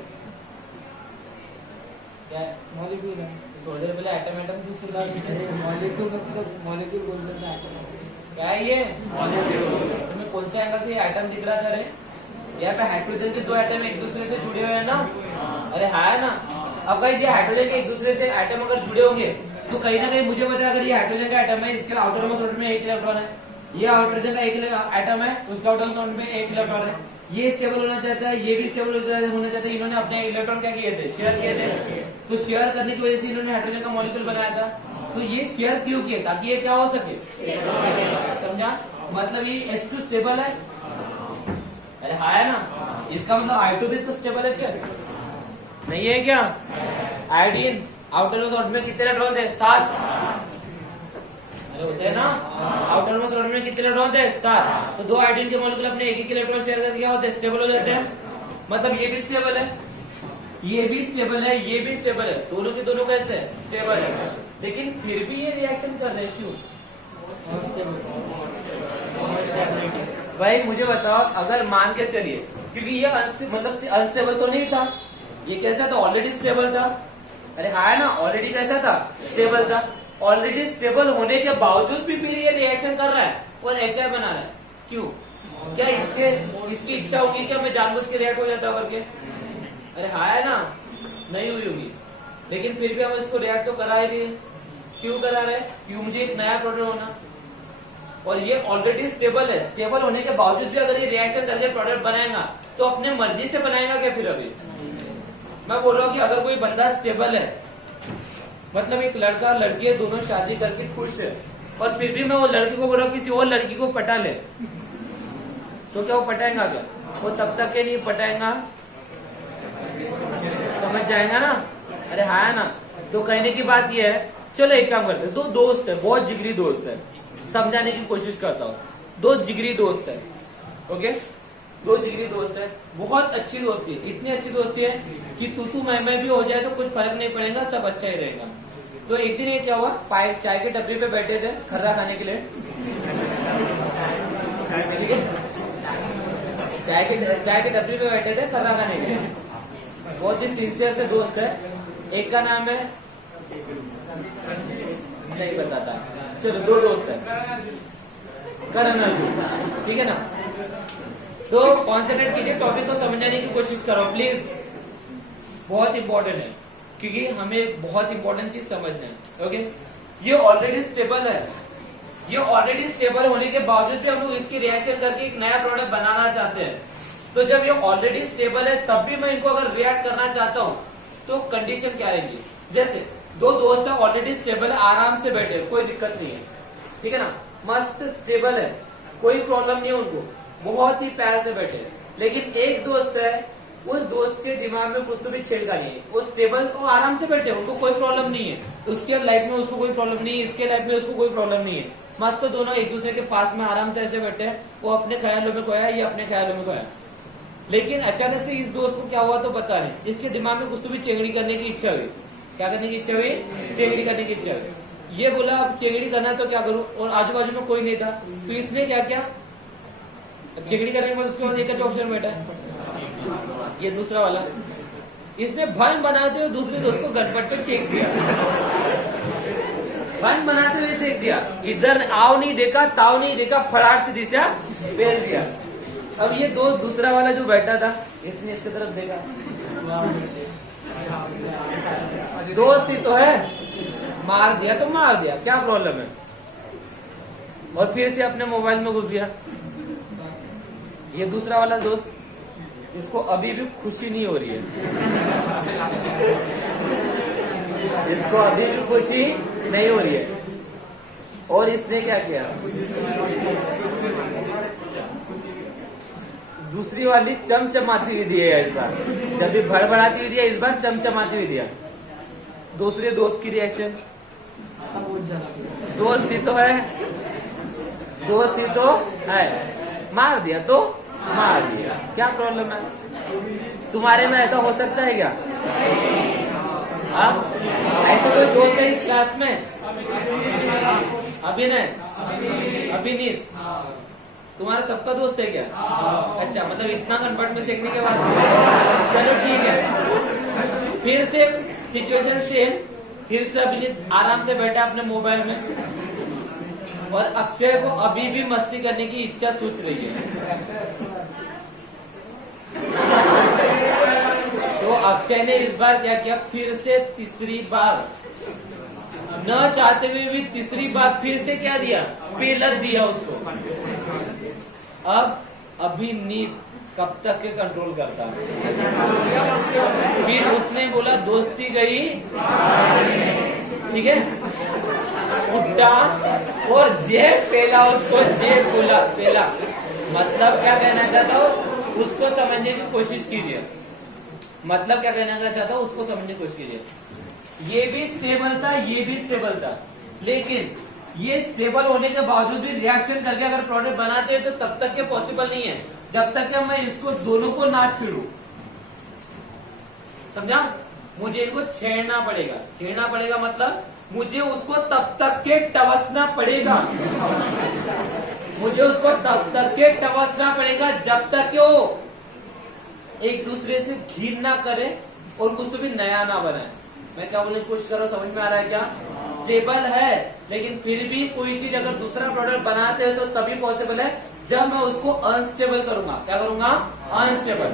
क्या है? मॉलिक्यूल है. थोड़ी देर पहले एटम एटम क्यों सुना? मॉलिक्यूल मॉलिक्यूल बोलते हैं. क्या है ये? मॉलिक्यूल. तुम्हें कौन सा एंगल से ये एटम दिख रहा था रे? यहाँ पे हाइड्रोजन के दो एटम एक दूसरे से जुड़े हुए हैं ना? अरे हाँ है ना. अब गाइस ये हाइड्रोजन के एक दूसरे से एटम अगर जुड़े होंगे तो कहीं ना कहीं मुझे पता, अगर ये हाइड्रोजन का एटम है, इसके आउटर मोस्ट ऑर्बिट में 1 इलेक्ट्रॉन है, ये हाइड्रोजन का एक एटम है, उसका आउटर मोस्ट ऑर्बिट में 1 इलेक्ट्रॉन है, ये स्टेबल होना चाहता है, ये भी स्टेबल होना चाहता है. इन्होंने अपने इलेक्ट्रॉन क्या किए थे? शेयर किए थे. तो शेयर करने की वजह से इन्होंने हाइड्रोजन का मॉलिक्यूल बनाया था. तो ये शेयर क्यों किए? ताकि ये क्या हो सके, समझा? मतलब ये H2 स्टेबल है. अरे हाँ है ना. इसका मतलब I2 भी तो स्टेबल है. क्या नहीं है क्या? आयोडीन आउटर मोस्ट ऑर्बिट में कितने इलेक्ट्रॉन थे? 7. अरे होते हैं ना. आउटर मोस्ट ऑर्बिट में कितने इलेक्ट्रॉन थे? 7. तो दो आयोडीन के मॉलिक्यूल अपने एक इलेक्ट्रॉन शेयर करके क्या होते हैं? स्टेबल हो जाते हैं. मतलब ये भी स्टेबल है, ये भी स्टेबल है, ये भी स्टेबल है. दोनों के दोनों कैसे स्टेबल है, लेकिन फिर भी ये रिएक्शन कर रहे हैं. क्यों? भाई मुझे बताओ, अगर मान के चलिए, क्योंकि ये मतलब अनस्टेबल तो नहीं था, ये कैसा था? ऑलरेडी स्टेबल था. अरे हाँ है ना. ऑलरेडी कैसा था? स्टेबल था. ऑलरेडी स्टेबल होने के बावजूद भी फिर ये रिएक्शन कर रहा है और HI बना रहा है. क्यों? क्या इसकी इच्छा होगी क्या मैं जानबूझ के रिएक्ट हो जाता करके? अरे हाँ है ना. नहीं हुई होगी, लेकिन फिर भी हम इसको रिएक्ट तो करा ही रहे. क्यों करा रहे? क्यों? मुझे एक नया प्रोडक्ट होना. और ये ऑलरेडी स्टेबल है. स्टेबल होने के बावजूद भी अगर ये रिएक्शन करके प्रोडक्ट बनाएगा तो अपने मर्जी से बनाएगा क्या? फिर अभी मैं बोल रहा हूँ कि अगर कोई बंदा स्टेबल है, मतलब एक लड़का और लड़की है, दोनों शादी करके खुश है, और फिर भी मैं वो लड़की को बोल रहा हूँ किसी और लड़की को पटा ले, तो क्या वो पटाएगा क्या? वो तब तक के नहीं पटाएगा. समझ जाएगा ना. अरे हाँ है ना. तो कहने की बात ये है, चलो एक काम करते हैं. दो दोस्त है, बहुत जिगरी दोस्त है, समझाने की कोशिश करता हूँ. दो जिगरी दोस्त है, ओके. दो जिगरी दोस्त है, बहुत अच्छी दोस्ती है. इतनी अच्छी दोस्ती है कि तू मैं भी हो जाए तो कुछ फर्क नहीं पड़ेगा, सब अच्छा ही रहेगा. तो एक दिन ये क्या हुआ, चाय के डब्बे पे बैठे थे खर्रा खाने के लिए. ठीक है, चाय के डब्बे पे बैठे थे खर्रा खाने के लिए. बहुत ही सिंसियर से दोस्त है. एक का नाम है, नहीं बताता, चलो दो दोस्त है, करण अर्जुन. ठीक है ना. तो कॉन्सेंट्रेट कीजिए, टॉपिक को समझने की कोशिश करो प्लीज. बहुत इंपॉर्टेंट है, क्योंकि हमें बहुत इंपॉर्टेंट चीज समझना है. ओके. ये ऑलरेडी स्टेबल है. ये ऑलरेडी स्टेबल होने के बावजूद भी हम लोग इसकी रिएक्शन करके एक नया प्रोडक्ट बनाना चाहते हैं. तो जब ये ऑलरेडी स्टेबल है तब भी मैं इनको अगर रिएक्ट करना चाहता हूँ तो कंडीशन क्या रहेगी? जैसे दो दोस्त है, ऑलरेडी स्टेबल है, आराम से बैठे, कोई दिक्कत नहीं है. ठीक है ना. मस्त स्टेबल है, कोई प्रॉब्लम नहीं है उनको, बहुत ही प्यार से बैठे. लेकिन एक दोस्त है, उस दोस्त के दिमाग में कुछ तो भी छेड़खानी है. वो स्टेबल और आराम से बैठे, उनको कोई प्रॉब्लम नहीं है. उसके लाइफ में उसको कोई प्रॉब्लम नहीं है, इसके लाइफ में उसको कोई प्रॉब्लम नहीं है. मस्त तो दोनों एक दूसरे के पास में आराम से ऐसे बैठे हैं. वो अपने ख्यालों में खोया, ये अपने ख्यालों में खोया. लेकिन अचानक से इस दोस्त को क्या हुआ तो पता नहीं, इसके दिमाग में कुछ तो भी चेंगड़ी करने की इच्छा हुई. क्या करने की इच्छा हुई? चेंगड़ी करने की इच्छा हुई. ये बोला अब चेंगड़ी करना तो क्या करूं, और आजू बाजू में कोई नहीं था. तो इसने क्या किया, चेंगड़ी करने के बाद उसके बाद एक ही ऑप्शन बैठा है, ये दूसरा वाला. इसने भन बनाते हुए दूसरे दोस्त को गनपट पे चेक दिया. भन बनाते हुए चेक दिया. इधर आओ नहीं देखा, ताव नहीं देखा, फटाक से दिशा फेल दिया. अब ये दोस्त दूसरा वाला जो बैठा था, इसने इसकी तरफ देखा. दोस्त ही तो है, मार दिया तो मार दिया, क्या प्रॉब्लम है. और फिर से अपने मोबाइल में घुस गया. ये दूसरा वाला दोस्त, इसको अभी भी खुशी नहीं हो रही है. इसको अभी भी खुशी नहीं हो रही है. और इसने क्या किया, दूसरी वाली चमचमाती हुई दी है इस बार, जब भी भड़बड़ाती हुई दी है इस बार चमचमाती हुई दिया। दूसरे दोस्त की रिएक्शन, दोस्ती तो है, दोस्ती तो है, मार दिया तो मार दिया, क्या प्रॉब्लम है? तुम्हारे में ऐसा हो सकता है क्या? अब ऐसे कोई दोस्त है इस क्लास में? अभिनीत तुम्हारा सबका दोस्त है क्या? अच्छा, मतलब इतना कन्वर्ट में सीखने के बाद चलो ठीक है। फिर से सिचुएशन सेम, फिर से अभिनीत आराम से बैठा अपने मोबाइल में और अक्षय को अभी भी मस्ती करने की इच्छा सूझ रही है। तो अक्षय ने इस बार क्या किया, फिर से तीसरी बार, न चाहते हुए भी तीसरी बार फिर से क्या दिया, पेलत दिया उसको। अब अभिनीत कब तक के कंट्रोल करता है? फिर उसने बोला दोस्ती गई, ठीक है, उठा और जे पेला उसको, जे पेला। मतलब क्या कहना चाहता हो उसको समझने की कोशिश कीजिए, मतलब क्या कहना चाहता हो उसको समझने की कोशिश कीजिए। ये भी स्टेबल था, ये भी स्टेबल था, लेकिन ये स्टेबल होने के बावजूद भी रिएक्शन करके अगर प्रोडक्ट बनाते हैं तो तब तक ये पॉसिबल नहीं है जब तक कि मैं इसको दोनों को ना छेड़ू। समझा? मुझे इनको छेड़ना पड़ेगा, छेड़ना पड़ेगा मतलब मुझे उसको तब तक के टवसना पड़ेगा, मुझे उसको तब तक के टवसना पड़ेगा जब तक कि वो एक दूसरे से घिन ना करे और कुछ तो भी नया ना बनाए। मैं क्या बोलने की कोशिश कर रहा हूँ, समझ में आ रहा है क्या? स्टेबल है, लेकिन फिर भी कोई चीज अगर दूसरा प्रोडक्ट बनाते हैं तो तभी पॉसिबल है जब मैं उसको अनस्टेबल करूंगा। क्या करूंगा? अनस्टेबल।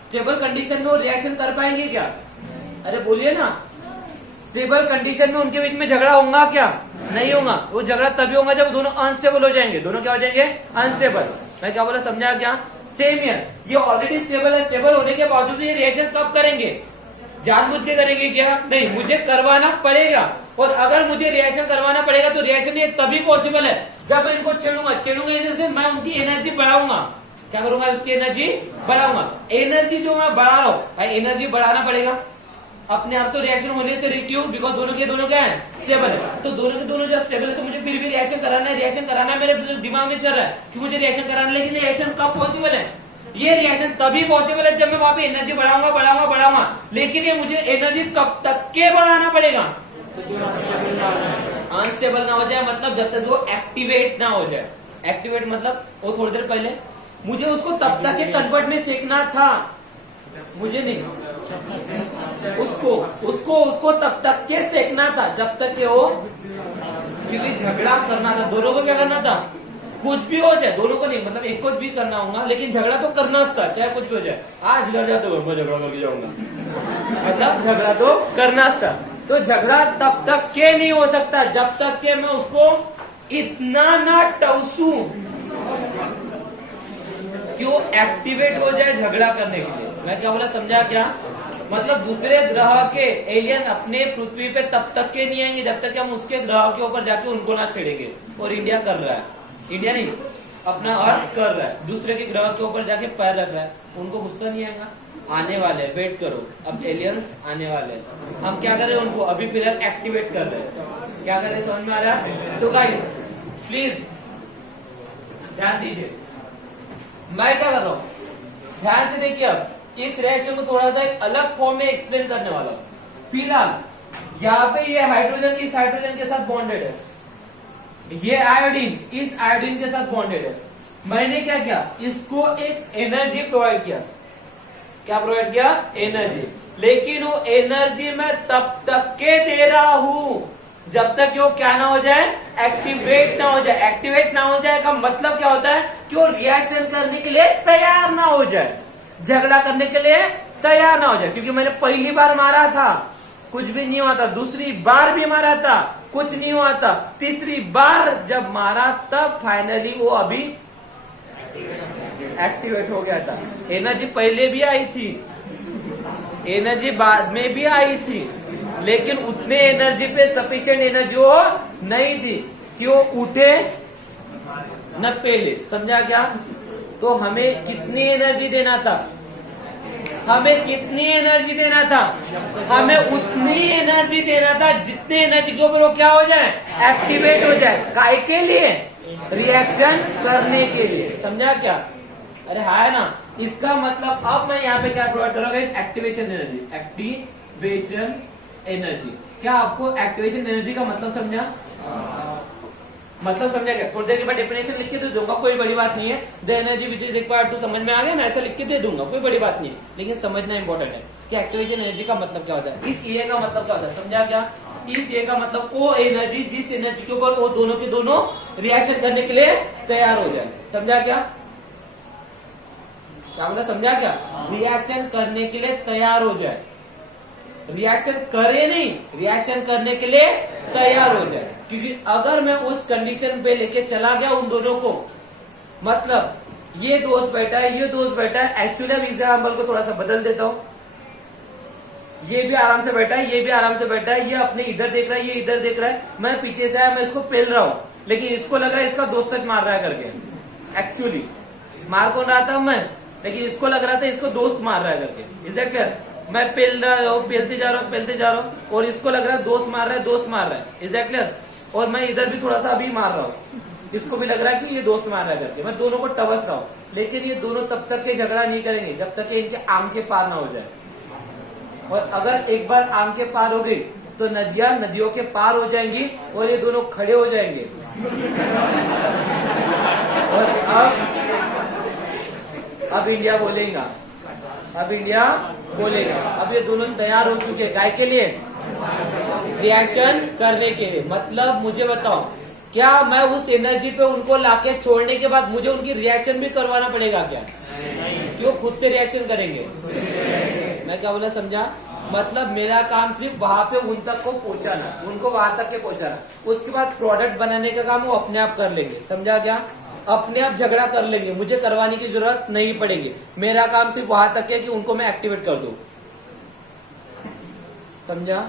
स्टेबल कंडीशन में वो रिएक्शन कर पाएंगे क्या? अरे बोलिए ना। स्टेबल कंडीशन में उनके बीच में झगड़ा होगा क्या? नहीं होगा। वो झगड़ा तभी होगा जब दोनों अनस्टेबल हो जाएंगे। दोनों क्या हो जाएंगे? अनस्टेबल। मैं क्या बोला, समझा क्या? सेम ईयर, ये ऑलरेडी स्टेबल है, स्टेबल होने के बावजूद भी ये रिएक्शन कब करेंगे? जानबूझ के करेंगे क्या? नहीं, मुझे करवाना पड़ेगा। और अगर मुझे रिएक्शन करवाना पड़ेगा तो रिएक्शन ये तभी पॉसिबल है जब मैं इनको छेड़ूंगा। इधर से मैं उनकी एनर्जी बढ़ाऊंगा। क्या करूंगा? उसकी एनर्जी बढ़ाऊंगा। एनर्जी जो मैं बढ़ा रहा हूं भाई, एनर्जी बढ़ाना पड़ेगा अपने आप। तो रिएक्शन होने से क्यों? बिकॉज दोनों के दोनों क्या है? स्टेबल है। तो दोनों के दोनों जब स्टेबल है तो मुझे फिर भी रिएक्शन कराना है। रिएक्शन कराना मेरे दिमाग में चल रहा है कि मुझे रिएक्शन कराना है, लेकिन रिएक्शन कब पॉसिबल है? ये रिएक्शन तभी पॉसिबल है जब मैं वहां पे एनर्जी बढ़ाऊंगा। लेकिन ये मुझे एनर्जी कब तक के बढ़ाना पड़ेगा? अनस्टेबल ना हो जाए, मतलब जब तक वो एक्टिवेट ना हो जाए। एक्टिवेट मतलब वो थोड़ी देर पहले मुझे उसको तब तक के कन्वर्ट में सीखना था, मुझे नहीं, उसको तब तक के सीखना था जब तक के वो, क्योंकि झगड़ा करना था दोनों को। क्या करना था? कुछ भी हो जाए, दोनों को नहीं, मतलब एक को भी करना होगा, लेकिन झगड़ा तो करना था, चाहे कुछ भी हो जाए। आज घर जाते हुए मैं झगड़ा करके जाऊंगा, मतलब झगड़ा तो करना था। तो झगड़ा तब तक के नहीं हो सकता जब तक के मैं उसको इतना ना टवसू कि वो एक्टिवेट हो जाए झगड़ा करने के लिए। मैं क्या बोला, समझा क्या? मतलब दूसरे ग्रह के एलियन अपने पृथ्वी पे तब तक के नहीं आएंगे जब तक कि हम उसके ग्रह के ऊपर जाके उनको ना छेड़ेंगे। और इंडिया कर रहा है, इंडिया नहीं, अपना अर्थ कर रहा है, दूसरे के ग्रह के ऊपर जाके पैर रख रहा है। उनको गुस्सा नहीं आएगा? आने वाले, वेट करो, अब एलियंस आने वाले हैं। हम क्या कर रहे हैं? उनको अभी फिलहाल एक्टिवेट कर रहे हैं। क्या कर रहे हैं, समझ में आ रहा है? तो गाइस प्लीज ध्यान दीजिए, मैं क्या कर रहा हूँ, ध्यान से देखिए। अब इस रिएक्शन को थोड़ा सा एक अलग फॉर्म में एक्सप्लेन करने वाला हूँ। फिलहाल यहाँ पे ये हाइड्रोजन इस हाइड्रोजन के साथ बॉन्डेड है, ये आयोडीन इस आयोडीन के साथ बॉन्डेड है। मैंने क्या किया? इसको एक एनर्जी प्रोवाइड किया। क्या प्रोवाइड किया? एनर्जी। लेकिन वो एनर्जी मैं तब तक के दे रहा हूं जब तक वो क्या ना हो जाए? एक्टिवेट ना हो जाए। एक्टिवेट ना हो जाए का मतलब क्या होता है? कि वो रिएक्शन करने के लिए तैयार ना हो जाए, झगड़ा करने के लिए तैयार ना हो जाए। क्योंकि मैंने पहली बार मारा था, कुछ भी नहीं हुआ था। दूसरी बार भी मारा था, कुछ नहीं हुआ था। तीसरी बार जब मारा तब फाइनली वो अभी एक्टिवेट हो गया था। एनर्जी पहले भी आई थी, एनर्जी बाद में भी आई थी, लेकिन उतने एनर्जी पे सफिशिएंट एनर्जी वो नहीं थी कि वो उठे न पहले। समझा क्या? तो हमें कितनी एनर्जी देना था, हमें कितनी एनर्जी देना था, हमें उतनी एनर्जी देना था जितनी एनर्जी के ऊपर वो क्या हो जाए, एक्टिवेट हो जाए। काय के लिए, रिएक्शन करने के लिए। समझा क्या? अरे है ना। इसका मतलब अब मैं यहाँ पे क्या प्रोवाइड करूंगा, एक्टिवेशन एनर्जी। एक्टिवेशन एनर्जी, क्या आपको एक्टिवेशन एनर्जी का मतलब समझा? मतलब समझा क्या? थोड़ी देर के बाद डेफिनेशन लिख के दे दूंगा, कोई बड़ी बात नहीं है। The energy which is required to, समझ में आ गया ना, ऐसा लिख के दे दूंगा, कोई बड़ी बात नहीं है। लेकिन समझना इंपॉर्टेंट है कि एक्टिवेशन एनर्जी का मतलब क्या होता है। इस ए का मतलब क्या होता है, समझा क्या? इस ए का मतलब वो एनर्जी जिस एनर्जी के ऊपर वो दोनों के दोनों रिएक्शन करने के लिए तैयार हो जाए। समझा क्या? क्या बोला, समझा क्या? रिएक्शन करने के लिए तैयार हो जाए, रिएक्शन करे नहीं, रिएक्शन करने के लिए तैयार हो जाए। क्योंकि अगर मैं उस कंडीशन पे लेके चला गया उन दोनों को, मतलब ये दोस्त बैठा है, ये दोस्त बैठा है, एक्चुअली अब एग्जाम्पल को थोड़ा सा बदल देता हूं। ये भी आराम से बैठा है, ये भी आराम से बैठा है, ये अपने इधर देख रहा है, ये इधर देख रहा है, मैं पीछे से आया, मैं इसको पेल रहा हूं, लेकिन इसको लग रहा है इसका दोस्त तक मार रहा है करके। एक्चुअली मार कौन रहा था मैं, लेकिन इसको लग रहा था इसको दोस्त मार रहा है करके। Is that clear? मैं पेल रहा हूँ, पेलते जा रहा हूँ, पेलते जा रहा हूँ, और इसको लग रहा है दोस्त मार रहा है, दोस्त मार रहा है। Is that clear? और मैं इधर भी थोड़ा सा अभी मार रहा हूँ, इसको भी लग रहा है कि ये दोस्त मार रहा है करके। मैं दोनों को टवस रहा हूँ, लेकिन ये दोनों तब तक के झगड़ा नहीं करेंगे जब तक कि इनके आंखें पार ना हो जाए। और अगर एक बार आंखें पार हो गई तो नदियां नदियों के पार हो जाएंगी और ये दोनों खड़े हो जाएंगे। और अब इंडिया बोलेगा, अब इंडिया बोलेगा। अब ये दोनों तैयार हो चुके हैं, काय के लिए, रिएक्शन करने के लिए। मतलब मुझे बताओ, क्या मैं उस एनर्जी पे उनको लाके छोड़ने के बाद मुझे उनकी रिएक्शन भी करवाना पड़ेगा क्या? क्यों खुद से रिएक्शन करेंगे? मैं क्या बोला, समझा? मतलब मेरा काम सिर्फ वहां पे उन तक को पहुंचाना, उनको वहां तक के पहुंचाना। उसके बाद प्रोडक्ट बनाने का काम वो अपने आप कर लेंगे। समझा क्या? अपने आप झगड़ा कर लेंगे, मुझे करवाने की जरूरत नहीं पड़ेगी। मेरा काम सिर्फ वहां तक है कि उनको मैं एक्टिवेट कर दूं। समझा?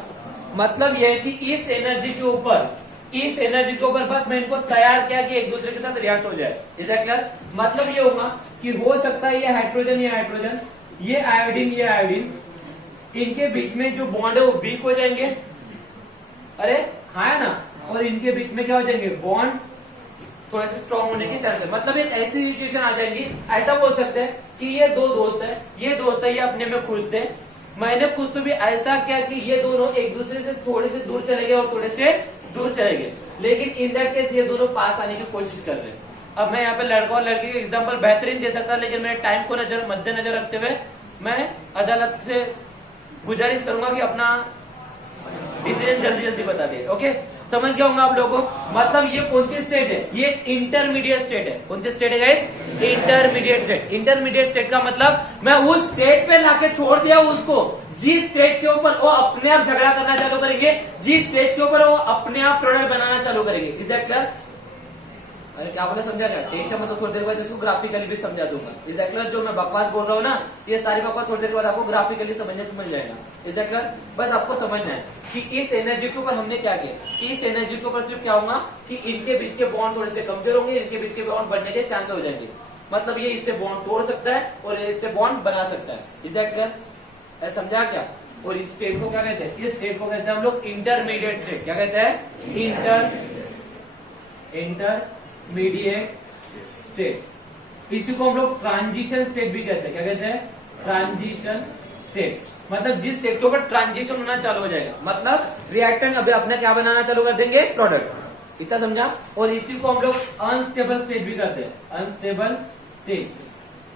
मतलब यह है कि इस एनर्जी के ऊपर, इस एनर्जी के ऊपर बस मैं इनको तैयार किया कि एक दूसरे के साथ रिएक्ट हो जाए। इज दैट क्लियर? मतलब ये होगा कि हो सकता है ये हाइड्रोजन, ये हाइड्रोजन, ये आयोडीन, ये आयोडीन, इनके बीच में जो बॉन्ड है वो वीक हो जाएंगे। अरे हाँ ना। और इनके बीच में क्या हो जाएंगे, बॉन्ड थोड़ा सा स्ट्रॉन्ग होने की तरह से। मतलब एक ऐसी सिचुएशन आ जाएगी, ऐसा बोल सकते हैं कि ये दो दोस्त है, ये दोस्त है, ये अपने में खुश थे, मैंने कुछ तो भी ऐसा किया कि ये दोनों एक दूसरे से थोड़े से दूर चले गए और थोड़े से दूर चले गए, लेकिन इन दैट केस ये दोनों पास आने की कोशिश कर रहे हैं। अब मैं यहाँ पे लड़का और लड़की के एग्जाम्पल बेहतरीन दे सकता, लेकिन मेरे टाइम को मद्देनजर रखते हुए मैं अदालत से गुजारिश करूंगा कि अपना डिसीजन जल्दी जल्दी बता दे। ओके, समझ गया होगा आप लोगों को? मतलब ये कौन सी स्टेट है, ये इंटरमीडिएट स्टेट है। कौन सी स्टेट है guys? Intermediate state. Intermediate state का मतलब मैं उस स्टेट पे लाके छोड़ दिया उसको जिस स्टेट के ऊपर वो अपने आप झगड़ा करना चालू करेंगे, जिस स्टेज के ऊपर वो अपने आप प्रोडक्ट बनाना चालू करेंगे। इज दैट क्लियर? अरे क्या बोला, समझा क्या? टेंशन में तो थोड़ी देर बाद इसको ग्राफिकली भी समझा दूंगा। Is that clear? जो मैं बकवास बोल रहा हूँ ना, ये सारी बकवास थोड़ी देर के बाद आपको ग्राफिकली समझने को मिल जाएगा। Is that clear? बस आपको समझना है कि इस एनर्जी के ऊपर हमने क्या किया। इस एनर्जी के ऊपर सिर्फ क्या होगा कि इनके बीच के बॉन्ड थोड़े से कमजोर होंगे, इनके बीच के बॉन्ड बढ़ने के चांस हो जाएंगे। मतलब ये इससे बॉन्ड तोड़ सकता है और इससे बॉन्ड बना सकता है। Is that clear? समझा क्या? और इस स्टेट को क्या कहते हैं? इस स्टेट को कहते हैं हम लोग इंटरमीडिएट स्टेट। क्या कहते हैं? Intermediate state. इसी को हम लोग ट्रांजिशन स्टेट भी कहते हैं। क्या कहते हैं? Transition state. मतलब जिस स्टेट के ऊपर ट्रांजिशन होना चालू हो जाएगा, मतलब रिएक्टेंट अभी अपने क्या बनाना चालू कर देंगे, प्रोडक्ट। इतना समझा? और इसी को हम लोग अनस्टेबल स्टेट भी कहते हैं। Unstable state.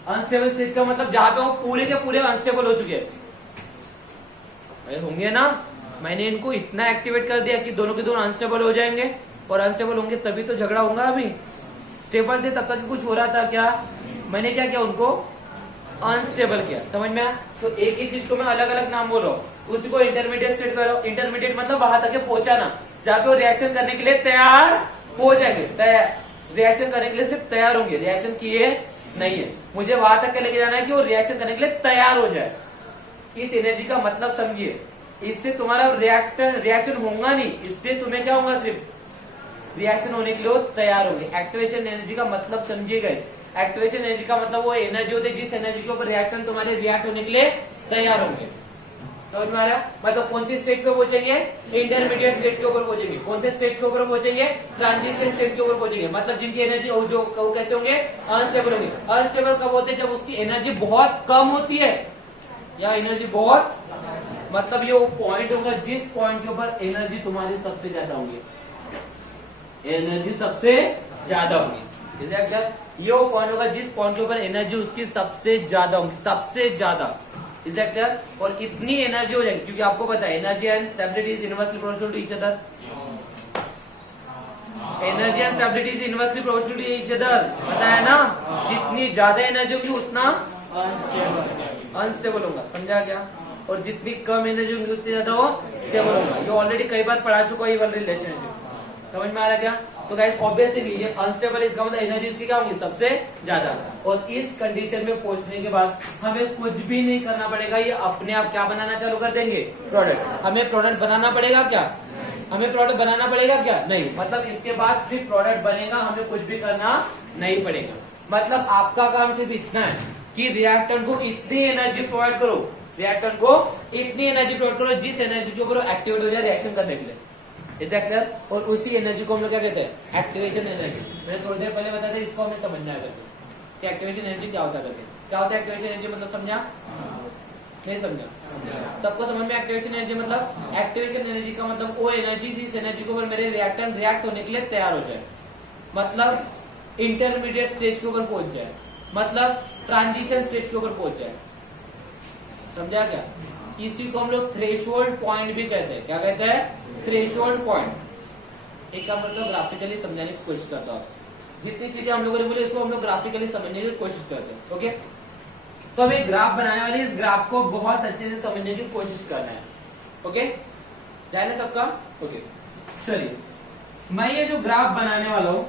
अनस्टेबल स्टेट का मतलब जहां पे वो पूरे के पूरे अनस्टेबल हो चुके हैं होंगे ना। मैंने इनको इतना एक्टिवेट कर दिया कि दोनों के दोनों अनस्टेबल हो जाएंगे, और अनस्टेबल होंगे तभी तो झगड़ा होगा। अभी स्टेबल थे तब तक कुछ हो रहा था क्या? मैंने क्या किया, उनको अनस्टेबल किया। समझ में आया? तो एक ही चीज को मैं अलग अलग नाम बोल रहा हूँ, उसी को इंटरमीडिएट स्टेट कह रहा हूँ। इंटरमीडिएट मतलब वहां तक पहुंचाना जहाँ पे वो रिएक्शन करने के लिए तैयार हो जाएंगे। रिएक्शन करने के लिए सिर्फ तैयार होंगे, रिएक्शन किए नहीं है। मुझे वहां तक लेके जाना है कि वो रिएक्शन करने के लिए तैयार हो जाए। इस एनर्जी का मतलब समझिए। इससे तुम्हारा रिएक्शन होगा नहीं, इससे तुम्हें क्या होगा, सिर्फ रिएक्शन होने के लिए तैयार होंगे। एक्टिवेशन एनर्जी का मतलब समझिएगा। एक्टिवेशन एनर्जी का मतलब वो एनर्जी होती है जिस एनर्जी के ऊपर रिएक्टेंट तुम्हारे रिएक्ट होने के लिए तैयार होंगे। समझ में आ रहा है? मतलब कौन सी स्टेट पे पहुंचेंगे? इंटरमीडिएट स्टेट के ऊपर पहुंचेंगे। कौन से स्टेट के ऊपर पहुंचेंगे? ट्रांजिशन स्टेट के ऊपर पहुंचेंगे। मतलब जिनकी एनर्जी जो वो कैसे होंगे? अनस्टेबल होंगे। अनस्टेबल कब होते हैं? जब उसकी एनर्जी बहुत कम होती है या एनर्जी बहुत, मतलब ये वो पॉइंट होगा जिस पॉइंट के ऊपर एनर्जी तुम्हारी सबसे ज्यादा होगी, एनर्जी सबसे ज्यादा होगी। ये वो पॉइंट होगा जिस पॉइंट के ऊपर एनर्जी उसकी सबसे ज्यादा होगी, सबसे ज्यादा। Is that clear? और इतनी एनर्जी हो जाएगी क्योंकि आपको पता है energy and stability is inversely proportional to each other. Energy and stability is inversely proportional to each other, पता है ना? जितनी ज्यादा एनर्जी होगी उतना अनस्टेबल होगा। समझा गया? और जितनी कम एनर्जी होगी उतनी ज्यादा वो स्टेबल होगा। ये ऑलरेडी कई बार पढ़ा चुका है ये वाला रिलेशनशिप। समझ में आ रहा क्या? तो गाइस ऑब्वियसली ये अनस्टेबल, इसका मतलब एनर्जी इसकी क्या होगी? सबसे ज्यादा। और इस कंडीशन में पहुंचने के बाद हमें कुछ भी नहीं करना पड़ेगा, ये अपने आप क्या बनाना चालू कर देंगे? प्रोडक्ट। हमें प्रोडक्ट बनाना पड़ेगा क्या? हमें प्रोडक्ट बनाना पड़ेगा क्या? नहीं। मतलब इसके बाद सिर्फ प्रोडक्ट बनेगा, हमें कुछ भी करना नहीं पड़ेगा। मतलब आपका काम सिर्फ इतना है कि रिएक्टेंट को इतनी एनर्जी प्रोवाइड करो, रिएक्टेंट को इतनी एनर्जी प्रोवाइड करो जिस एनर्जी के ऊपर एक्टिवेट हो जाए रिएक्शन करने के लिए। Is that clear? और उसी एनर्जी को हम लोग क्या कहते हैं? Activation energy. मैंने थोड़ी देर पहले बताया था, इसको हमें समझना है करके कि एक्टिवेशन एनर्जी क्या होता है करके। क्या होता है एक्टिवेशन एनर्जी? मतलब समझा? नहीं समझा? सबको समझ में? एक्टिवेशन एनर्जी मतलब, एक्टिवेशन एनर्जी का मतलब वो एनर्जी जिस एनर्जी के ऊपर मेरे रिएक्टेंट रिएक्ट होने के लिए तैयार हो जाए, मतलब इंटरमीडिएट स्टेज के ऊपर पहुंच जाए, मतलब ट्रांजिशन स्टेज के ऊपर पहुंच जाए। समझा क्या? इसी को हम लोग थ्रेशोल्ड पॉइंट भी कहते हैं। क्या कहते हैं? Threshold point. एक काम करता हूँ, ग्राफिकली समझाने की कोशिश करता हूँ। जितनी चीजें हम लोगों ने बोली उसको हम लोग ग्राफिकली समझने की कोशिश करते हैं। ओके, तो अब एक ग्राफ बनाने वाले इस ग्राफ को बहुत अच्छे से समझने की कोशिश करना है। ओके, ध्यान है सबका? ओके, चलिए मैं ये जो ग्राफ बनाने वाला हूँ,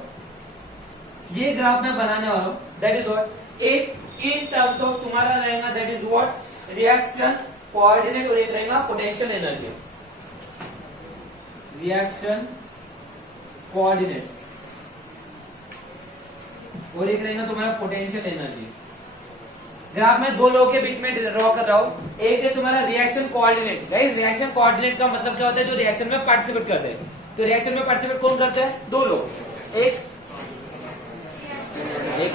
ये ग्राफ मैं बनाने वाला हूँ, दैट इज व्हाट, एक इन टर्म्स ऑफ तुम्हारा रहेगा that is what, reaction coordinate, और एक रहेगा पोटेंशियल एनर्जी। रिएक्शन कोऑर्डिनेट और एक रहेगा तुम्हारा पोटेंशियल एनर्जी। ग्राफ में दो लोगों के बीच में ड्रॉ कर रहा हूं। एक है तुम्हारा reaction coordinate. Guys reaction coordinate का मतलब क्या होता है? जो रिएक्शन में पार्टिसिपेट करते हैं। तो रिएक्शन में पार्टिसिपेट कौन करते हैं? दो लोग, एक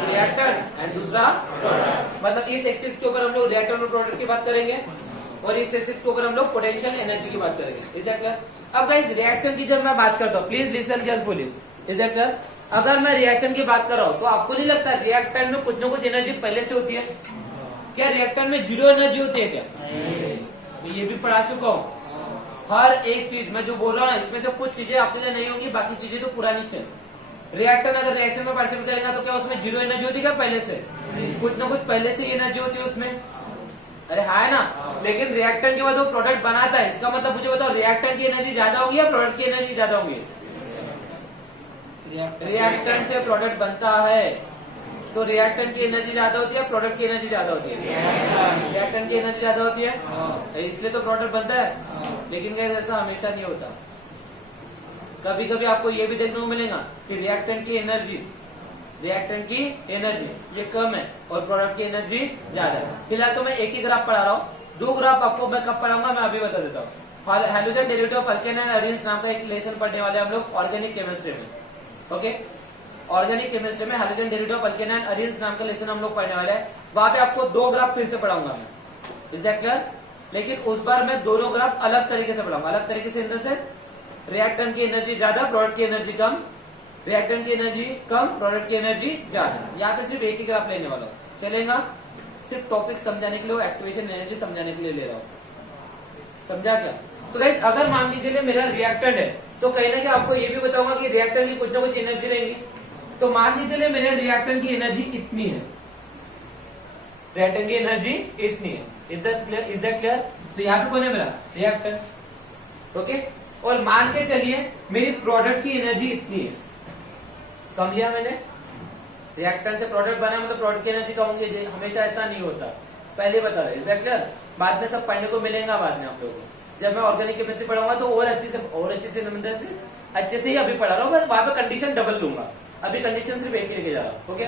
रिएक्टर एंड दूसरा प्रोडक्ट। मतलब इस एक्सिस के ऊपर हम लोग रिएक्टर और प्रोडक्ट की बात करेंगे और इस एक्सिस के ऊपर हम लोग पोटेंशियल एनर्जी की बात करेंगे। Is that clear? अब गाइस रिएक्शन की जब मैं बात करता हूँ, please listen carefully. Is that clear? अगर मैं रिएक्शन की बात कर रहा हूँ तो आपको नहीं लगता रिएक्टेंट में कुछ ना कुछ एनर्जी पहले से होती है? क्या रिएक्टेंट में जीरो एनर्जी होती है क्या? तो ये भी पढ़ा चुका हूँ। हर एक चीज मैं जो बोल रहा हूँ इसमें से कुछ चीजें आपके लिए नहीं होंगी, बाकी चीजें तो पुरानी से। रिएक्टर अगर रिएक्शन में पार्टिसिपेट करेगा तो क्या उसमें जीरो एनर्जी होती है क्या पहले से? कुछ ना कुछ पहले से एनर्जी होती है उसमें। अरे हाँ है ना? लेकिन रिएक्टर के बाद वो प्रोडक्ट बनाता है, इसका मतलब मुझे बताओ रिएक्टर की एनर्जी ज्यादा होगी या प्रोडक्ट की एनर्जी ज्यादा होगी? रिएक्टेंट से प्रोडक्ट बनता है, तो रिएक्टेंट की एनर्जी ज्यादा होती है, प्रोडक्ट की एनर्जी ज्यादा होती है? रिएक्टेंट की एनर्जी ज्यादा होती है, इसलिए तो प्रोडक्ट बनता है। लेकिन क्या ऐसा हमेशा नहीं होता। कभी कभी आपको ये भी देखने को मिलेगा कि रिएक्टेंट की एनर्जी ये कम है और प्रोडक्ट की एनर्जी ज्यादा है। फिलहाल तो मैं एक ही ग्राफ पढ़ा रहा हूँ, दो ग्राफ आपको मैं कब पढ़ाऊंगा मैं अभी बता देता हूँ। Hydrogen derivative of alkane and arenes नाम का एक लेसन पढ़ने वाले हम लोग ऑर्गेनिक केमिस्ट्री में। ओके, ऑर्गेनिक केमिस्ट्री में hydrogen derivative of alkane and arenes नाम का लेसन हम लोग पढ़ने वाले हैं। वहां पे आपको दो ग्राफ फिर से पढ़ाऊंगा मैं। Is that clear? लेकिन उस बार मैं दोनों ग्राफ अलग तरीके से पढ़ाऊंगा। अलग तरीके से इन द सेंस रिएक्टेंट की एनर्जी ज्यादा, प्रोडक्ट की एनर्जी कम, रिएक्टेंट की एनर्जी कम, प्रोडक्ट की एनर्जी ज्यादा। यहाँ पे सिर्फ एक ही ग्राफ लेने वाला हूँ, चलेगा? सिर्फ टॉपिक समझाने के लिए, एक्टिवेशन एनर्जी समझाने के लिए ले रहा हूँ। समझा क्या? तो गाइस अगर मान लीजिए मेरा रिएक्टेंट है तो कहीं ना कहीं आपको ये भी बताऊंगा कि रिएक्टेंट की कुछ ना कुछ एनर्जी रहेगी। तो मान लीजिए मेरे रिएक्टेंट की एनर्जी इतनी है, रिएक्टेंट की एनर्जी इतनी है। Is that clear? तो यहाँ पे कौन है मेरा? रिएक्टेंट। ओके, और मान के चलिए मेरी प्रोडक्ट की एनर्जी इतनी है। कम लिया मैंने, रिएक्टेंट से प्रोडक्ट बना मतलब प्रोडक्ट की एनर्जी कम होगी, हमेशा ऐसा नहीं होता, पहले बता रहे। Is that clear? बाद में सब पढ़ने को मिलेगा, बाद में आप लोगों को जब मैं ऑर्गेनिक केमिस्ट्री पढ़ाऊंगा तो और अच्छे से ही अभी पढ़ा रहा हूँ, वहां पे कंडीशन डबल लूंगा। अभी कंडीशन सिर्फ एक ही लेके जा रहा हूँ। ओके,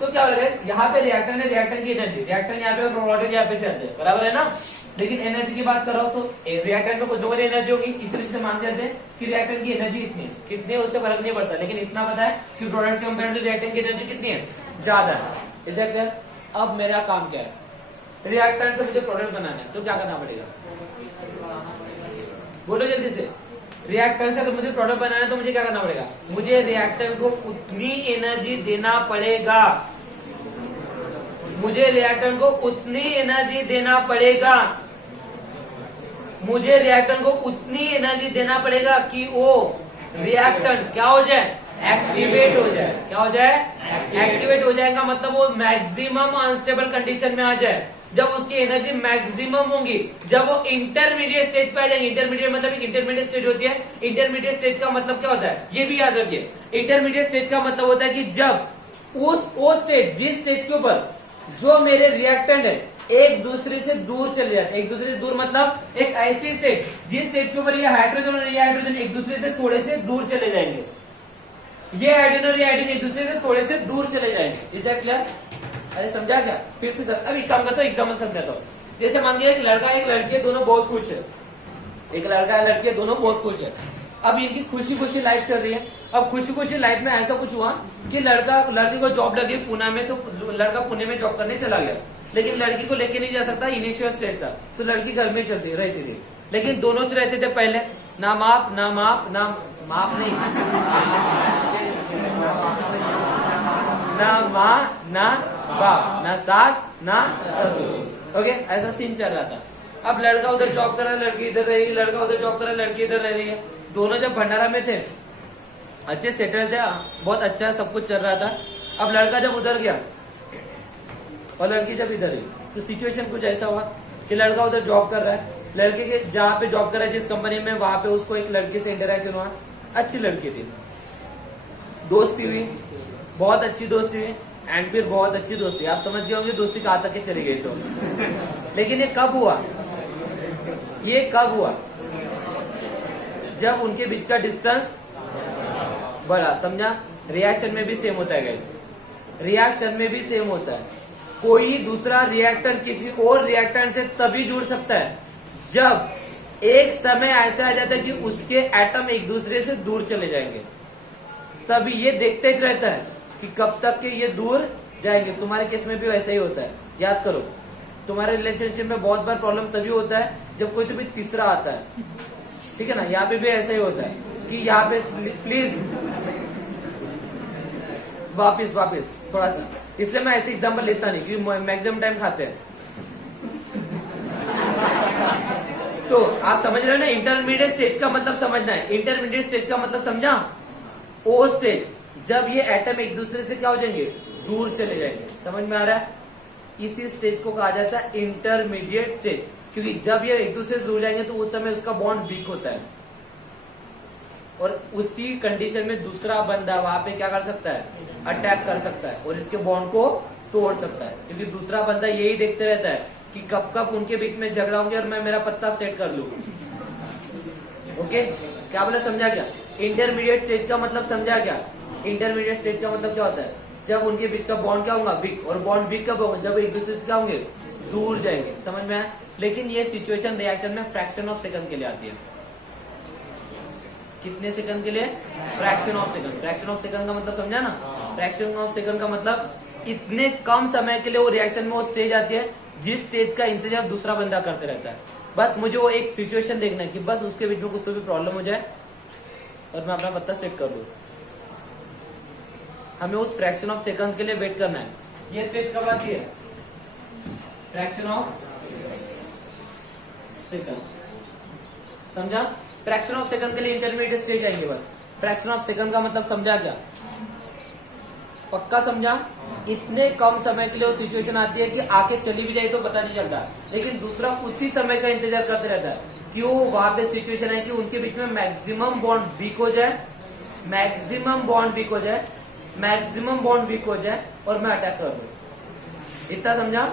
तो क्या हो रहा है, यहाँ पे रिएक्टेंट है, रिएक्टेंट की एनर्जी, रिएक्टेंट यहाँ पे और प्रोडक्ट यहाँ पे चलते हैं, बराबर है ना। लेकिन एनर्जी की बात कर रहा हूँ तो रिएक्टेंट में कुछ लोगों की एनर्जी होगी, इस तरीके से मान जाते हैं कि रिएक्टेंट की एनर्जी इतनी है, कितनी है उससे फर्क नहीं पड़ता, लेकिन इतना पता है कि प्रोडक्ट के कंपेयर टू रिएक्टेंट की एनर्जी कितनी है, ज्यादा है। Is that clear? अब मेरा काम क्या है, रिएक्टेंट से मुझे प्रोडक्ट बनाना है, तो क्या करना पड़ेगा, बोलो जल्दी से। रिएक्टेंट से अगर मुझे प्रोडक्ट बनाना है तो मुझे क्या करना पड़ेगा, मुझे रिएक्टेंट को उतनी एनर्जी देना पड़ेगा, मुझे रिएक्टेंट को उतनी एनर्जी देना पड़ेगा, मुझे रिएक्टेंट को उतनी एनर्जी देना पड़ेगा कि वो रिएक्टेंट क्या हो जाए, एक्टिवेट हो जाए। क्या हो जाए, एक्टिवेट हो जाएगा, मतलब वो मैक्सिमम अनस्टेबल कंडीशन में आ जाए। जब उसकी एनर्जी मैक्सिमम होंगी, जब वो इंटरमीडिएट स्टेज पे आ जाएंगे, इंटरमीडिएट मतलब इंटरमीडिएट स्टेज होती है, इंटरमीडिएट स्टेज का मतलब क्या होता है, ये भी याद रखिए, इंटरमीडिएट स्टेज का मतलब होता है कि जब वो स्टेज, जिस स्टेज के ऊपर जो मेरे रिएक्टेंट है एक दूसरे से दूर चले जाते हैं, एक दूसरे से दूर मतलब एक ऐसी स्टेज जिस स्टेज के ऊपर ये हाइड्रोजन और ये हाइड्रोजन एक दूसरे से थोड़े से दूर चले जाएंगे, ये हाइड्रोजन और ये हाइड्रोजन एक दूसरे से थोड़े से दूर चले जाएंगे। इज दैट क्लियर? अरे समझा क्या, फिर से सर अभी काम करता हूँ, एग्जाम्पल समझाता हूँ। जैसे मान लिया एक लड़का एक लड़की है, दोनों बहुत खुश है, एक लड़का है लड़की है, दोनों बहुत खुश है। अब इनकी खुशी खुशी लाइफ चल रही है। अब खुशी खुशी लाइफ में ऐसा कुछ हुआ कि लड़की को जॉब लगी पुणे में, तो लड़का पुणे में जॉब करने चला गया, लेकिन लड़की को लेके नहीं जा सकता, इनिशियल स्टेज था, तो लड़की घर में चलती रहती थी। लेकिन दोनों रहते थे पहले, ना माप नहीं ना माँ ना बाप, ना सास ना ससुर। ओके, ऐसा सीन चल रहा था। अब लड़का उधर जॉब कर रहा है, लड़की इधर रह रही है, लड़का उधर जॉब कर रहा है, लड़की इधर रह रही है। दोनों जब भंडारा में थे, अच्छे सेटल थे, बहुत अच्छा सब कुछ चल रहा था। अब लड़का जब उधर गया और लड़की जब इधर गई, तो सिचुएशन कुछ ऐसा हुआ कि लड़का उधर जॉब कर रहा है, लड़के के जहाँ पे जॉब कर रहा है जिस कंपनी में, वहां पे उसको एक लड़की से इंटरेक्शन हुआ, अच्छी लड़की थी, दोस्ती हुई, बहुत अच्छी दोस्ती हुई, एंड फिर बहुत अच्छी दोस्ती, आप समझ गए होंगे दोस्ती कहाँ तक के चली गई। तो लेकिन ये कब हुआ, जब उनके बीच का डिस्टेंस बढ़ा, समझा। रिएक्शन में भी सेम होता है गाइस, रिएक्शन में भी सेम होता है। कोई दूसरा रिएक्टेंट किसी और रिएक्टेंट से तभी जुड़ सकता है जब एक समय ऐसा आ जाता है कि उसके एटम एक दूसरे से दूर चले जाएंगे, तभी ये देखते ही रहता है कि कब तक के ये दूर जाएंगे। तुम्हारे केस में भी वैसा ही होता है, याद करो। तुम्हारे रिलेशनशिप में बहुत बार प्रॉब्लम तभी होता है जब कोई तो भी तीसरा आता है, ठीक है ना। यहाँ पे भी ऐसा ही होता है कि यहाँ पे प्लीज वापिस थोड़ा सा, इसलिए मैं ऐसे एग्जाम्पल लेता नहीं क्योंकि मैक्सिमम टाइम खाते हैं। तो आप समझ रहे हो ना, इंटरमीडिएट स्टेज का मतलब समझना है। इंटरमीडिएट स्टेज का मतलब समझा, वो स्टेज जब ये एटम एक दूसरे से क्या हो जाएंगे, दूर चले जाएंगे। समझ में आ रहा है? इसी स्टेज को कहा जाता है इंटरमीडिएट स्टेज, क्योंकि जब ये एक दूसरे से दूर जाएंगे तो उस समय उसका बॉन्ड वीक होता है, और उसी कंडीशन में दूसरा बंदा वहां पे क्या कर सकता है, अटैक कर सकता है और इसके बॉन्ड को तोड़ सकता है, क्योंकि दूसरा बंदा यही देखते रहता है कि कब कब उनके बीच में झगड़ा होंगे और मैं मेरा पत्ता सेट कर लूं। ओके, क्या बोला, समझा क्या? इंटरमीडिएट स्टेज का मतलब समझा क्या? इंटरमीडिएट स्टेज का मतलब क्या होता है, जब उनके बीच का बॉन्ड क्या होगा, वीक, और बॉन्ड वीक कब होगा, जब एक दूसरे से क्या होंगे, दूर जाएंगे। समझ में आया? लेकिन ये सिचुएशन रिएक्शन में फ्रैक्शन ऑफ सेकंड के लिए आती है। कितने सेकंड के लिए? Fraction of second. Fraction of second का मतलब समझा ना? फ्रैक्शन ऑफ सेकंड का मतलब इतने कम समय के लिए वो रिएक्शन में वो स्टेज आती है जिस स्टेज का इंतजार दूसरा बंदा करते रहता है। बस मुझे वो एक सिचुएशन देखना है कि बस उसके बीच में कुछ तो भी प्रॉब्लम हो जाए और मैं अपना पत्ता सेट कर दूं। हमें उस फ्रैक्शन ऑफ सेकंड के लिए वेट करना है। ये स्टेज कब आती है? Fraction of second. समझा? फ्रैक्शन ऑफ सेकंड के लिए इंटरमीडिएट स्टेज आएंगे। बस फ्रैक्शन ऑफ सेकंड का मतलब समझा क्या? पक्का समझा? इतने कम समय के लिए वो सिचुएशन आती है कि आके चली भी जाए तो पता नहीं चलता, लेकिन दूसरा उसी समय का इंतजार करते रहता है। क्यों? वहां पे सिचुएशन है कि उनके बीच में मैक्सिमम बॉन्ड वीक हो जाए, मैक्सिमम बॉन्ड वीक हो जाए, मैक्सिमम बॉन्ड वीक हो जाए और मैं अटैक कर दूं। इतना समझा?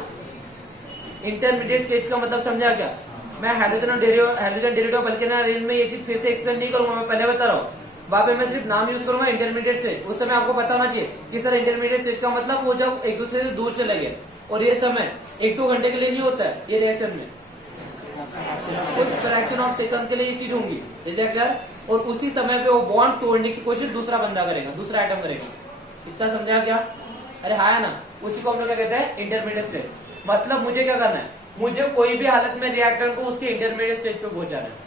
इंटरमीडिएट स्टेज का मतलब समझा क्या? मैं hydrogen derivative of alkane arrange में ये चीज फिर से एक्सप्लेन नहीं करूंगा, मैं पहले बता रहा हूँ। वहां पे मैं सिर्फ नाम यूज करूंगा इंटरमीडिएट स्टेज। उस समय आपको पता होना चाहिए कि सर इंटरमीडिएट स्टेज का मतलब वो जब एक दूसरे से दूर चले गए, और ये समय 1-2 घंटे के लिए नहीं होता है, ये रिएक्शन में कुछ फ्रैक्शन ऑफ सेकंड के लिए ये चीज होंगी, इज दैट क्लियर? और उसी समय पे वो बॉन्ड तोड़ने की कोशिश दूसरा बंदा करेगा, दूसरा एटम करेगा। इतना समझा क्या? अरे हाँ ना, उसी को हम लोग क्या कहते हैं, इंटरमीडिएट स्टेज। मतलब मुझे क्या करना है, मुझे कोई भी हालत में रिएक्टर को उसके इंटरमीडिएट स्टेज पे पहुंचाना है।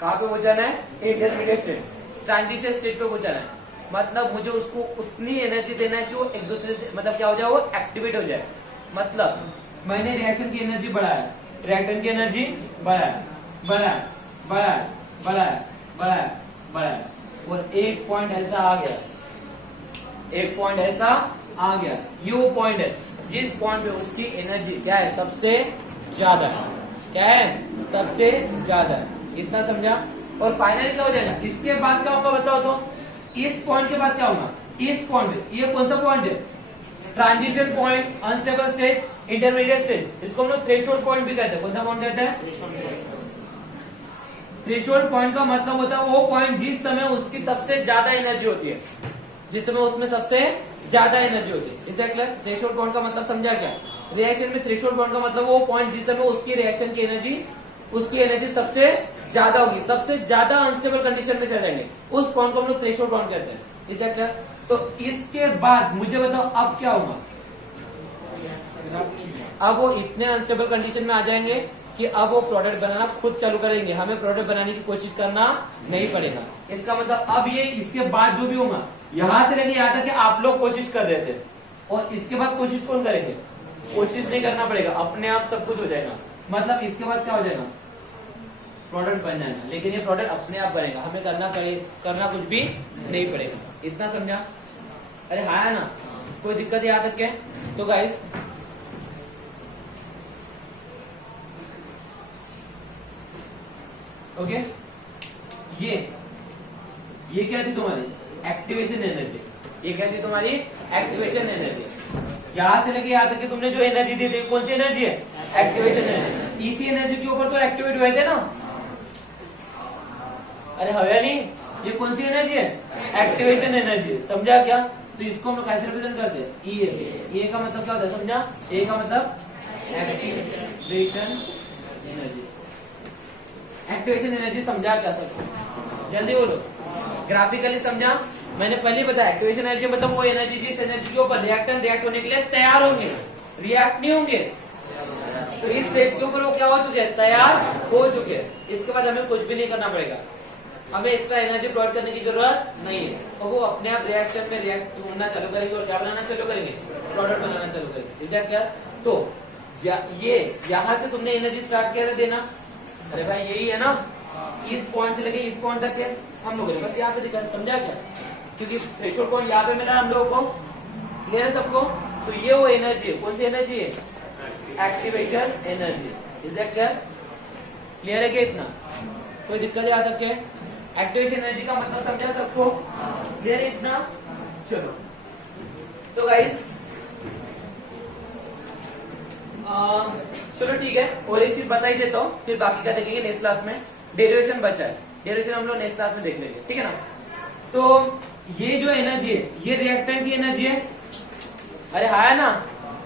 कहाँ पे पहुंचाना है? इंटरमीडिएट स्टेज, ट्रांजिशन स्टेज पे पहुंचाना है। मतलब मुझे उसको उतनी एनर्जी देना है कि वो एक दूसरे से मतलब क्या हो जाए, वो एक्टिवेट हो जाए। मतलब मैंने रिएक्शन की एनर्जी बढ़ाया, रिएक्टर की एनर्जी बढ़ाया बढ़ाया बढ़ाया बढ़ाया बढ़ाया बढ़ाया, और एक पॉइंट ऐसा आ गया, एक पॉइंट ऐसा आ गया, ये वो पॉइंट है जिस पॉइंट पे उसकी एनर्जी क्या है, सबसे ज्यादा है। क्या है? सबसे ज्यादा है। इतना समझा? और फाइनली क्या हो जाएगा, इसके बाद क्या होगा बताओ तो? इस पॉइंट के बाद क्या होगा, इस पॉइंट पे, ये कौन सा पॉइंट है? Transition point, unstable state, intermediate state. इसको हम लोग थ्रेशोल्ड पॉइंट भी कहते हैं। कौन सा पॉइंट कहते हैं? थ्रेशोल्ड पॉइंट का मतलब होता है वो पॉइंट जिस समय उसकी सबसे ज्यादा एनर्जी होती है, जिस समय उसमें सबसे ज्यादा एनर्जी होती है। इससे क्लियर? थ्रेशोल्ड पॉइंट का मतलब समझा क्या? रिएक्शन में थ्रेशोल्ड पॉइंट का मतलब वो पॉइंट जिस समय उसकी रिएक्शन की एनर्जी, उसकी एनर्जी सबसे ज्यादा होगी, सबसे ज्यादा अनस्टेबल कंडीशन में चले जाएंगे, उस पॉइंट को हम लोग थ्रेशोल्ड पॉइंट कहते हैं। इससे क्लियर? तो इसके बाद मुझे बताओ अब क्या होगा? अब वो इतने अनस्टेबल कंडीशन में आ जाएंगे कि अब वो प्रोडक्ट बनाना खुद चालू करेंगे, हमें प्रोडक्ट बनाने की कोशिश करना नहीं पड़ेगा। इसका मतलब अब ये इसके बाद जो भी होगा, यहां से लेके यहाँ तक कि आप लोग कोशिश कर रहे थे, और इसके बाद कोशिश कौन करेंगे? कोशिश नहीं करना पड़ेगा, अपने आप सब कुछ हो जाएगा। मतलब इसके बाद क्या हो जाएगा? प्रोडक्ट बन जाएगा, लेकिन ये प्रोडक्ट अपने आप बनेगा, हमें करना कुछ भी नहीं पड़ेगा। इतना समझा? अरे हाँ ना, कोई दिक्कत यहाँ तक क्या? तो गाइस ओके, ये क्या थी तुम्हारी एक्टिवेशन एनर्जी, ये क्या थी तुम्हारी एक्टिवेशन एनर्जी। यहां से लेके यहां तक कि तुमने जो एनर्जी दी थी, कौन सी एनर्जी है? Activation energy. इसी एनर्जी के ऊपर तो एक्टिवेट हुए थे ना। अरे हवे नहीं, ये कौन सी एनर्जी है? Activation energy. समझा क्या? तो इसको हम लोग कैसे रिप्रेजेंट करते हैं? ई से। ए का मतलब क्या होता है? समझा? ए का मतलब एक्टिवेशन एनर्जी। एक्टिवेशन एनर्जी समझा क्या सर? जल्दी बोलो। ग्राफिकली समझा? मैंने पहले बताया एक्टिवेशन एनर्जी मतलब वो एनर्जी जिस एनर्जी के ऊपर रिएक्टेंट रिएक्ट होने के लिए तैयार होंगे, रिएक्ट नहीं होंगे। तो इस स्टेज के ऊपर वो क्या हो चुके हैं? तैयार हो चुके हैं। इसके बाद हमें कुछ भी नहीं करना पड़ेगा, हमें एक्स्ट्रा एनर्जी प्रोवाइड करने की जरूरत नहीं है, और वो अपने आप रिएक्शन में रिएक्ट होना चालू करेंगे और क्या बनाना चालू करेंगे? प्रोडक्ट बनाना चालू करेंगे। Is that clear? तो ये यहां से तुमने एनर्जी स्टार्ट किया था देना। अरे भाई यही है ना, इस पॉइंट से लेके इस पॉइंट तक के हम लोग बस यहाँ पे दिखा। समझा क्या? क्योंकि थ्रेशोल्ड पॉइंट यहाँ पे मिला हम लोगों को। क्लियर है सबको? तो ये वो एनर्जी है, कौन सी एनर्जी है? Activation energy. Is that clear? Clear है क्या? इतना कोई दिक्कत यहाँ तक के? एक्टिवेशन एनर्जी का मतलब समझा सबको? क्लियर है इतना? चलो तो गाइस चलो ठीक है, और एक चीज बता ही देता हूँ, फिर बाकी का देखेंगे नेक्स्ट क्लास में। डेरिवेशन बचा है, डेरिवेशन हम लोग नेक्स्ट क्लास में देख लेंगे, ठीक है ना? तो ये जो एनर्जी है, ये रिएक्टेंट की एनर्जी है। अरे हाँ ना,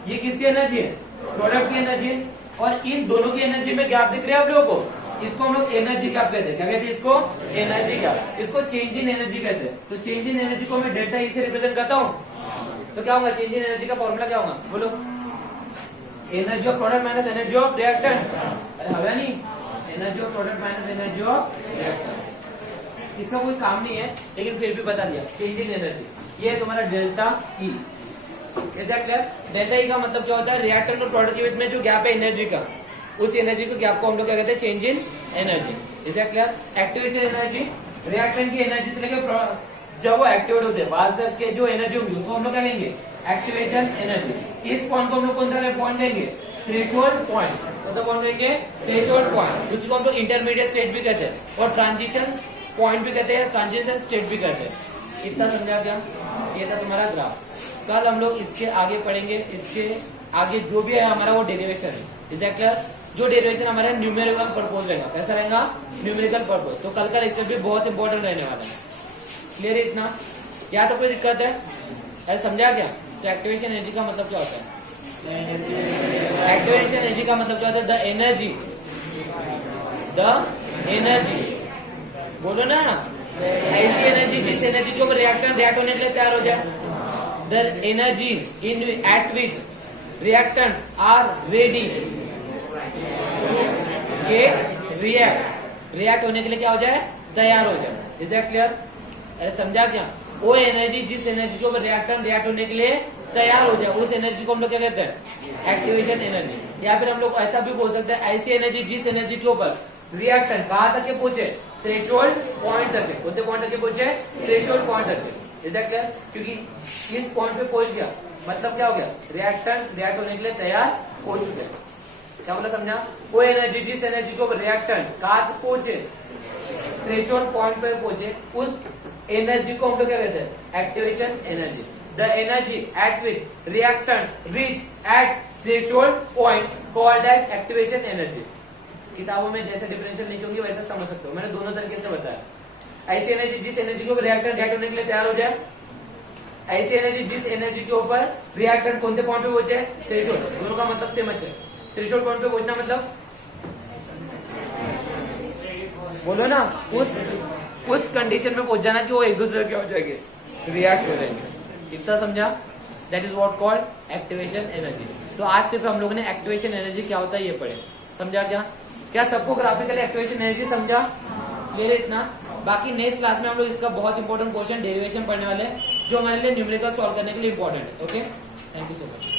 ये किसकी एनर्जी है? प्रोडक्ट की एनर्जी है। और इन दोनों की एनर्जी में गैप दिख रहा है आप लोगों को, इसको हम लोग एनर्जी गैप कहते हैं। क्या कहते हैं इसको? Energy gap. इसको चेंज इन एनर्जी कहते हैं। तो चेंज इन एनर्जी को मैं डेल्टा ई से रिप्रेजेंट करता हूँ। तो क्या होगा? चेंज इन एनर्जी का फॉर्मूला क्या होगा? बोलो। Energy of product minus energy of reactant. अरे हवा नहीं, energy of product minus energy of reactant. इसका कोई काम नहीं है, लेकिन फिर भी बता दिया। चेंज इन एनर्जी ये है तुम्हारा delta E. Is that clear? Delta E का मतलब क्या होता है? रिएक्टेंट और प्रोडक्ट के बीच में जो गैप है एनर्जी का, उस एनर्जी को गैप को हम लोग क्या कहते हैं? Change in energy. Is that clear? Activation energy reactant की एनर्जी से लेकर जब वो एक्टिवेट होते हैं बाद तक के जो एनर्जी होगी उसको हम लोग क्या लेंगे? Activation energy. इस पॉइंट को हम लोग कौन सा पॉइंट लेंगे? Threshold point. मतलब कौन लेंगे? थ्रेशोल्ड पॉइंट, जिसको हम लोग इंटरमीडिएट स्टेज भी कहते हैं और ट्रांजिशन पॉइंट भी कहते हैं, ट्रांजिशन स्टेट भी कहते हैं। इतना समझा क्या? ये था तुम्हारा ग्राफ। कल हम लोग इसके आगे पढ़ेंगे, इसके आगे जो भी है हमारा वो डेरिवेशन है। Is that clear? जो डेरिवेशन हमारा न्यूमेरिकल पर्पस रहेगा। कैसा रहेगा? Numerical purpose. तो कल का लेक्चर भी बहुत इंपॉर्टेंट रहने वाला है। क्लियर है इतना? क्या तो कोई दिक्कत है? अरे समझा क्या? तो एक्टिवेशन एनर्जी का मतलब क्या होता है? एक्टिवेशन एनर्जी का मतलब क्या होता है? द एनर्जी, बोलो ना, ऐसी एनर्जी जिस एनर्जी के ऊपर रिएक्टेंट रिएक्ट होने के लिए तैयार हो जाए। The energy in at which reactants are ready to get react होने के लिए क्या हो जाए? तैयार हो जाए। इज दैट क्लियर? अरे समझा क्या? वो एनर्जी जिस एनर्जी के ऊपर रिएक्टेंट रिएक्ट होने के लिए तैयार हो जाए, उस एनर्जी को हम लोग क्या कहते हैं? Activation energy. या फिर हम लोग ऐसा भी बोल सकते हैं, ऐसी एनर्जी जिस एनर्जी के ऊपर रिएक्टेंट कहां तक के पहुंचे? थ्रेशोल्ड पॉइंट तक के। कौन पॉइंट तक के पहुंचे? थ्रेशोल्ड पॉइंट तक के। Is that clear? क्योंकि इस पॉइंट पे पहुंच गया मतलब क्या हो गया? रिएक्टेंट रिएक्ट होने के लिए तैयार हो चुके हैं। क्या मतलब समझा? वो एनर्जी जिस एनर्जी के ऊपर रिएक्टेंट कहां तक पहुंचे? थ्रेशोल्ड पॉइंट पे पहुंचे, उस एनर्जी को हम लोग क्या कहते हैं? Activation energy. The energy at which reactants reach at threshold point called as activation energy. किताबों में जैसे डिफरेंशियल लिखी होंगी वैसे समझ सकते हो, मैंने दोनों तरीके से बताया। ऐसी एनर्जी जिस एनर्जी के ऊपर रिएक्टेंट रिएक्ट होने के लिए तैयार हो जाए, ऐसी एनर्जी जिस एनर्जी के ऊपर रिएक्टेंट कौन से पॉइंट पे पहुंचे? थ्रेशोल्ड। दोनों का मतलब सेम है। थ्रेशोल्ड पॉइंट पे पहुंचना मतलब बोलो ना, उस कंडीशन में पहुंच जाना कि वो एक दूसरे क्या हो जाएंगे? रिएक्ट हो जाएंगे। इतना समझा? That is what called activation energy. तो आज सिर्फ हम लोगों ने एक्टिवेशन एनर्जी क्या होता है ये पढ़े। समझा क्या सबको ग्राफिकली एक्टिवेशन एनर्जी समझा? क्लियर है इतना? बाकी नेक्स्ट क्लास में हम लोग इसका बहुत इंपॉर्टेंट क्वेश्चन डेरिवेशन पढ़ने वाले हैं, जो हमारे लिए न्यूमेरिकल सॉल्व करने के लिए इंपॉर्टेंट है। Okay, thank you so much.